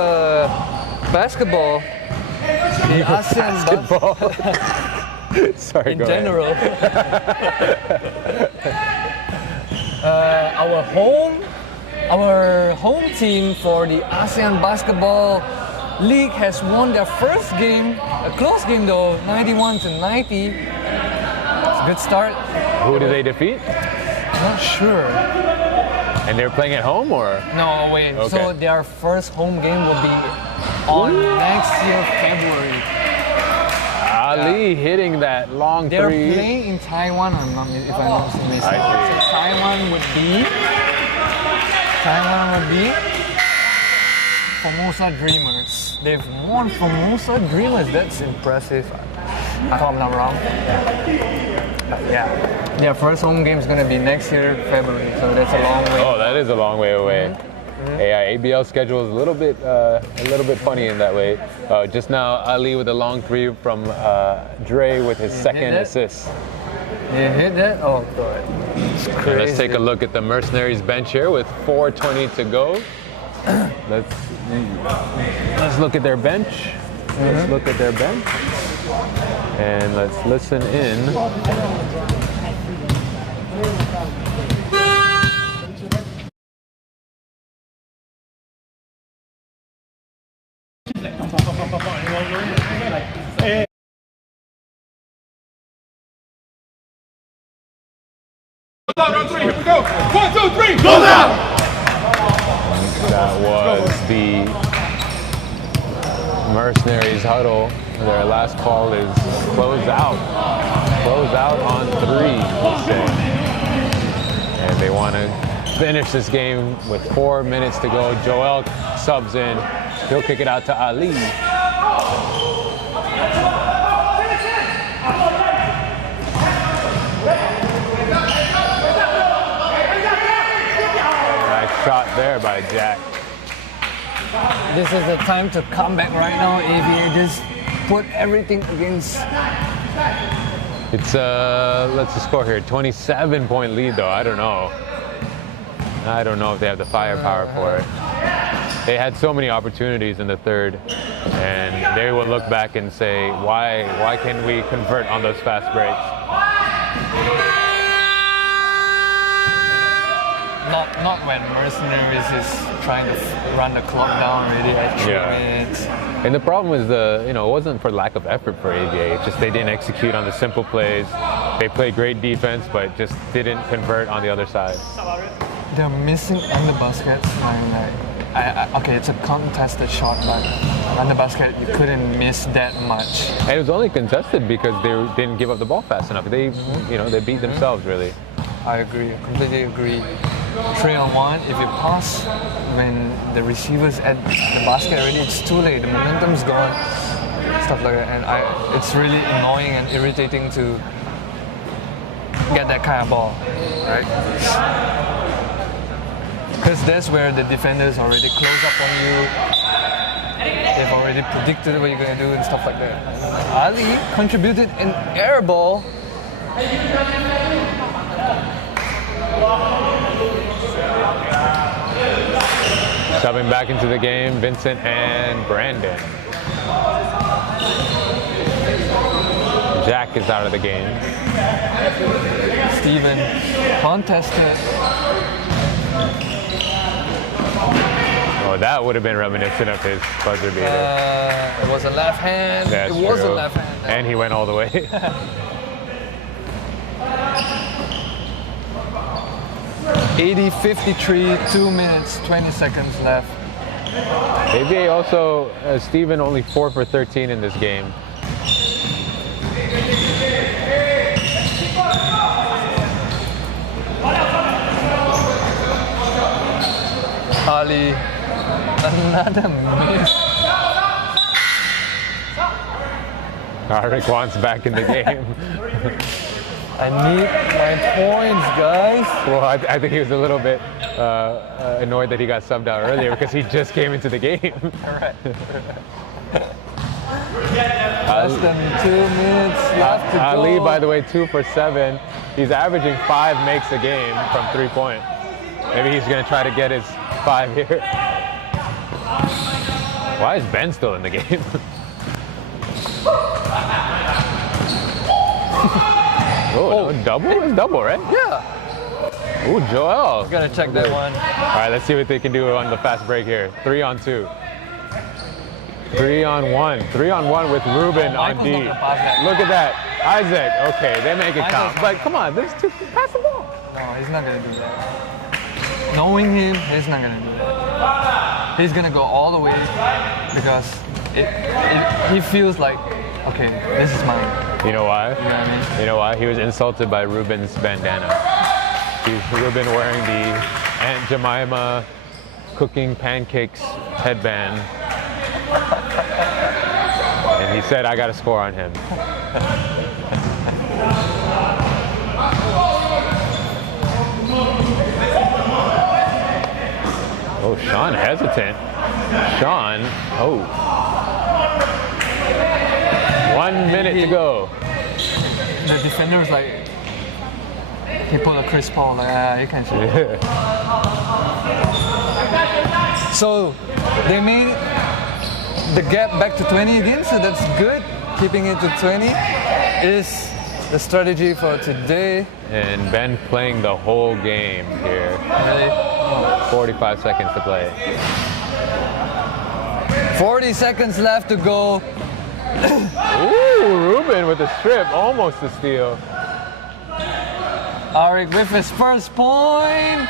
basketball, the ASEAN Basketball. Sorry, in go ahead. general, our home team for the ASEAN Basketball League has won their first game, a close game though, 91 to 90. It's a good start. Who did they defeat? Not sure. And they're playing at home, or? No, wait. Okay. So their first home game will be on next year, February. Ali hitting that long They're three. playing in Taiwan, if I'm not mistaken. I see. So Taiwan would be Formosa Dreamers. They've won Formosa Dreamers. That's impressive. I hope I'm not wrong. But yeah, their first home game is going to be next year, February. So that's a long way. Oh, that is a long way away. Yeah, ABL schedule is a little bit funny in that way. Just now, Ali with a long three from Dre with his second assist. You hit that? Oh, God. It's And crazy. let's take a look at the Mercenaries bench here with 4:20 to go. Let's look at their bench. Let's look at their bench. And let's listen in. Go down! That was the Mercenaries huddle. Their last call is close out. Close out on 3, they say. And they want to finish this game with 4 minutes to go. Joel subs in. He'll kick it out to Ali. Nice shot there by Jack. This is the time to come back right now. AVA just put everything against. It's let's just score here. 27-point lead though. I don't know if they have the firepower for it. They had so many opportunities in the third, and they will look back and say, why can't we convert on those fast breaks? Not when Mercenaries is trying to run the clock down already at 3 minutes. And the problem was it wasn't for lack of effort for AVA. It's just they didn't execute on the simple plays. They played great defense, but just didn't convert on the other side. They're missing under baskets. Okay, it's a contested shot, but under basket you couldn't miss that much. And it was only contested because they didn't give up the ball fast enough. They, they beat themselves really. I agree, completely agree. 3-on-1, if you pass when the receiver's at the basket already, it's too late. The momentum's gone, stuff like that. And it's really annoying and irritating to get that kind of ball, right? Because that's where the defenders already close up on you. They've already predicted what you're going to do and stuff like that. Ali contributed an air ball. Subbing back into the game, Vincent and Brandon. Jack is out of the game. Steven contested. Oh, that would have been reminiscent of his buzzer beater. It was a left hand. That's it was true. a left hand. And he went all the way. 80-53, 2 minutes, 20 seconds left. AVA also, Steven only 4 for 13 in this game. Ali, another miss. Arik wants back in the game. I need my points, guys. Well, I think he was a little bit annoyed that he got subbed out earlier because he just came into the game. Correct. Less than 2 minutes left to go. Ali, by the way, 2 for 7. He's averaging 5 makes a game from 3-point. Maybe he's going to try to get his 5 here. Why is Ben still in the game? Oh, no, double? It's double, right? Yeah. Ooh, Joel. Gotta check that one. All right, let's see what they can do on the fast break here. 3-on-2. 3-on-1. 3-on-1 with Ruben on D. Look at that. Isaac. Okay, they make it count. But come on, there's 2. Pass the ball. No, he's not gonna do that. Knowing him, he's not gonna do that. He's gonna go all the way because he feels like, okay, this is mine. You know why? You know what I mean? You know why? He was insulted by Ruben's bandana. He's Ruben wearing the Aunt Jemima cooking pancakes headband. And he said, I got to score on him. Oh, Sean hesitant. Sean, 1 minute to go. The defender was like, he pulled a Chris Paul, like, you can't shoot. So they made the gap back to 20 again, so that's good. Keeping it to 20 is the strategy for today. And Ben playing the whole game here. Really? 45 seconds to play. 40 seconds left to go. Ooh, Ruben with a strip, almost a steal. Arik with his first point.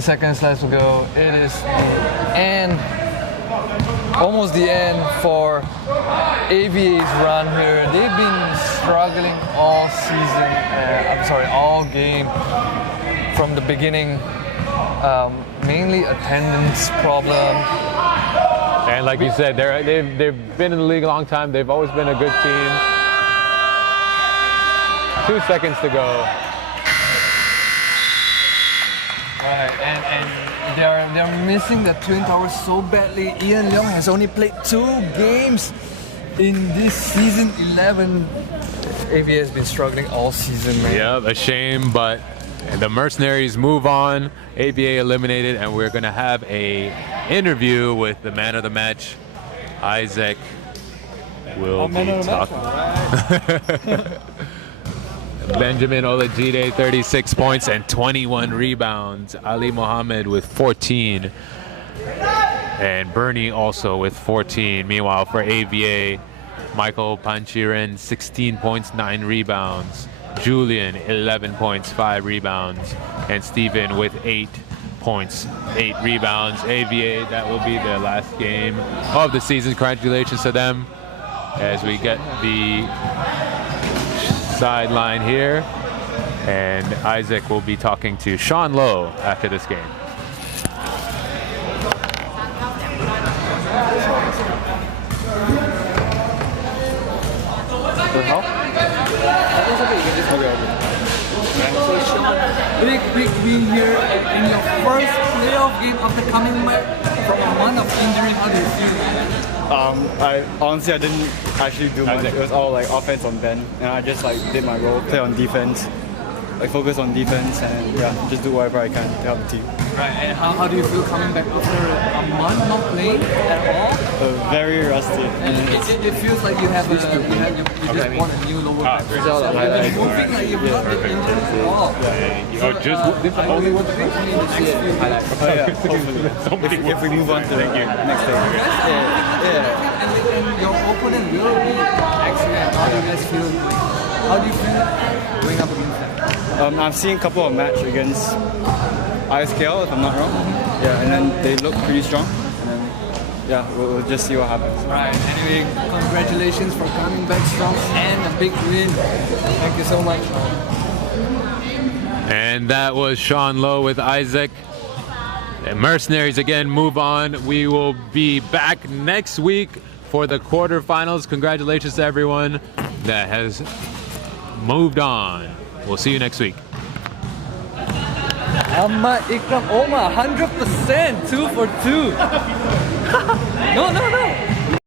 Seconds left to go. It is the end, almost the end for AVA's run here. They've been struggling all season, all game from the beginning. Mainly attendance problem. And like you said, they've been in the league a long time. They've always been a good team. 2 seconds to go. Right, and they're missing the Twin Towers so badly. Ian Leong has only played 2 games in this season 11. AVA has been struggling all season, man. Yeah, a shame, but the Mercenaries move on. AVA eliminated, and we're gonna have a interview with the man of the match, Isaac. Will be talking. Benjamin Olajide, 36 points and 21 rebounds. Ali Mohammed with 14. And Bernie also with 14. Meanwhile, for AVA, Michael Panchiren, 16 points, 9 rebounds. Julian, 11 points, 5 rebounds. And Stephen with 8 points, 8 rebounds. AVA, that will be the last game of the season. Congratulations to them as we get the sideline here, and Isaac will be talking to Sean Lowe after this game. So Sean, big win here in your first playoff game after coming back from a month of injury. How do you feel? I honestly didn't actually do much. It was all like offense on Ben, and I just like did my role, play on defense, like focus on defense, and yeah, just do whatever I can to help the team. Right, and how do you feel coming back after a month not playing at all? Very rusty. And it feels like you have you just won a new lower back. You've been moving like you've not been injured at all. This only one thing? Hopefully. If we move on to the next day. And your opponent will be excellent. How do you guys feel? How do you feel going up against them? I've seen a couple of matches against ISKL, if I'm not wrong. Yeah, and then they look pretty strong. And then, yeah, we'll just see what happens. Right. Anyway, congratulations for coming back strong and a big win. Thank you so much. And that was Sean Lowe with Isaac. And Mercenaries again move on. We will be back next week for the quarterfinals. Congratulations to everyone that has moved on. We'll see you next week. Ahmad Ikram Omar, 100%, 2 for 2. No.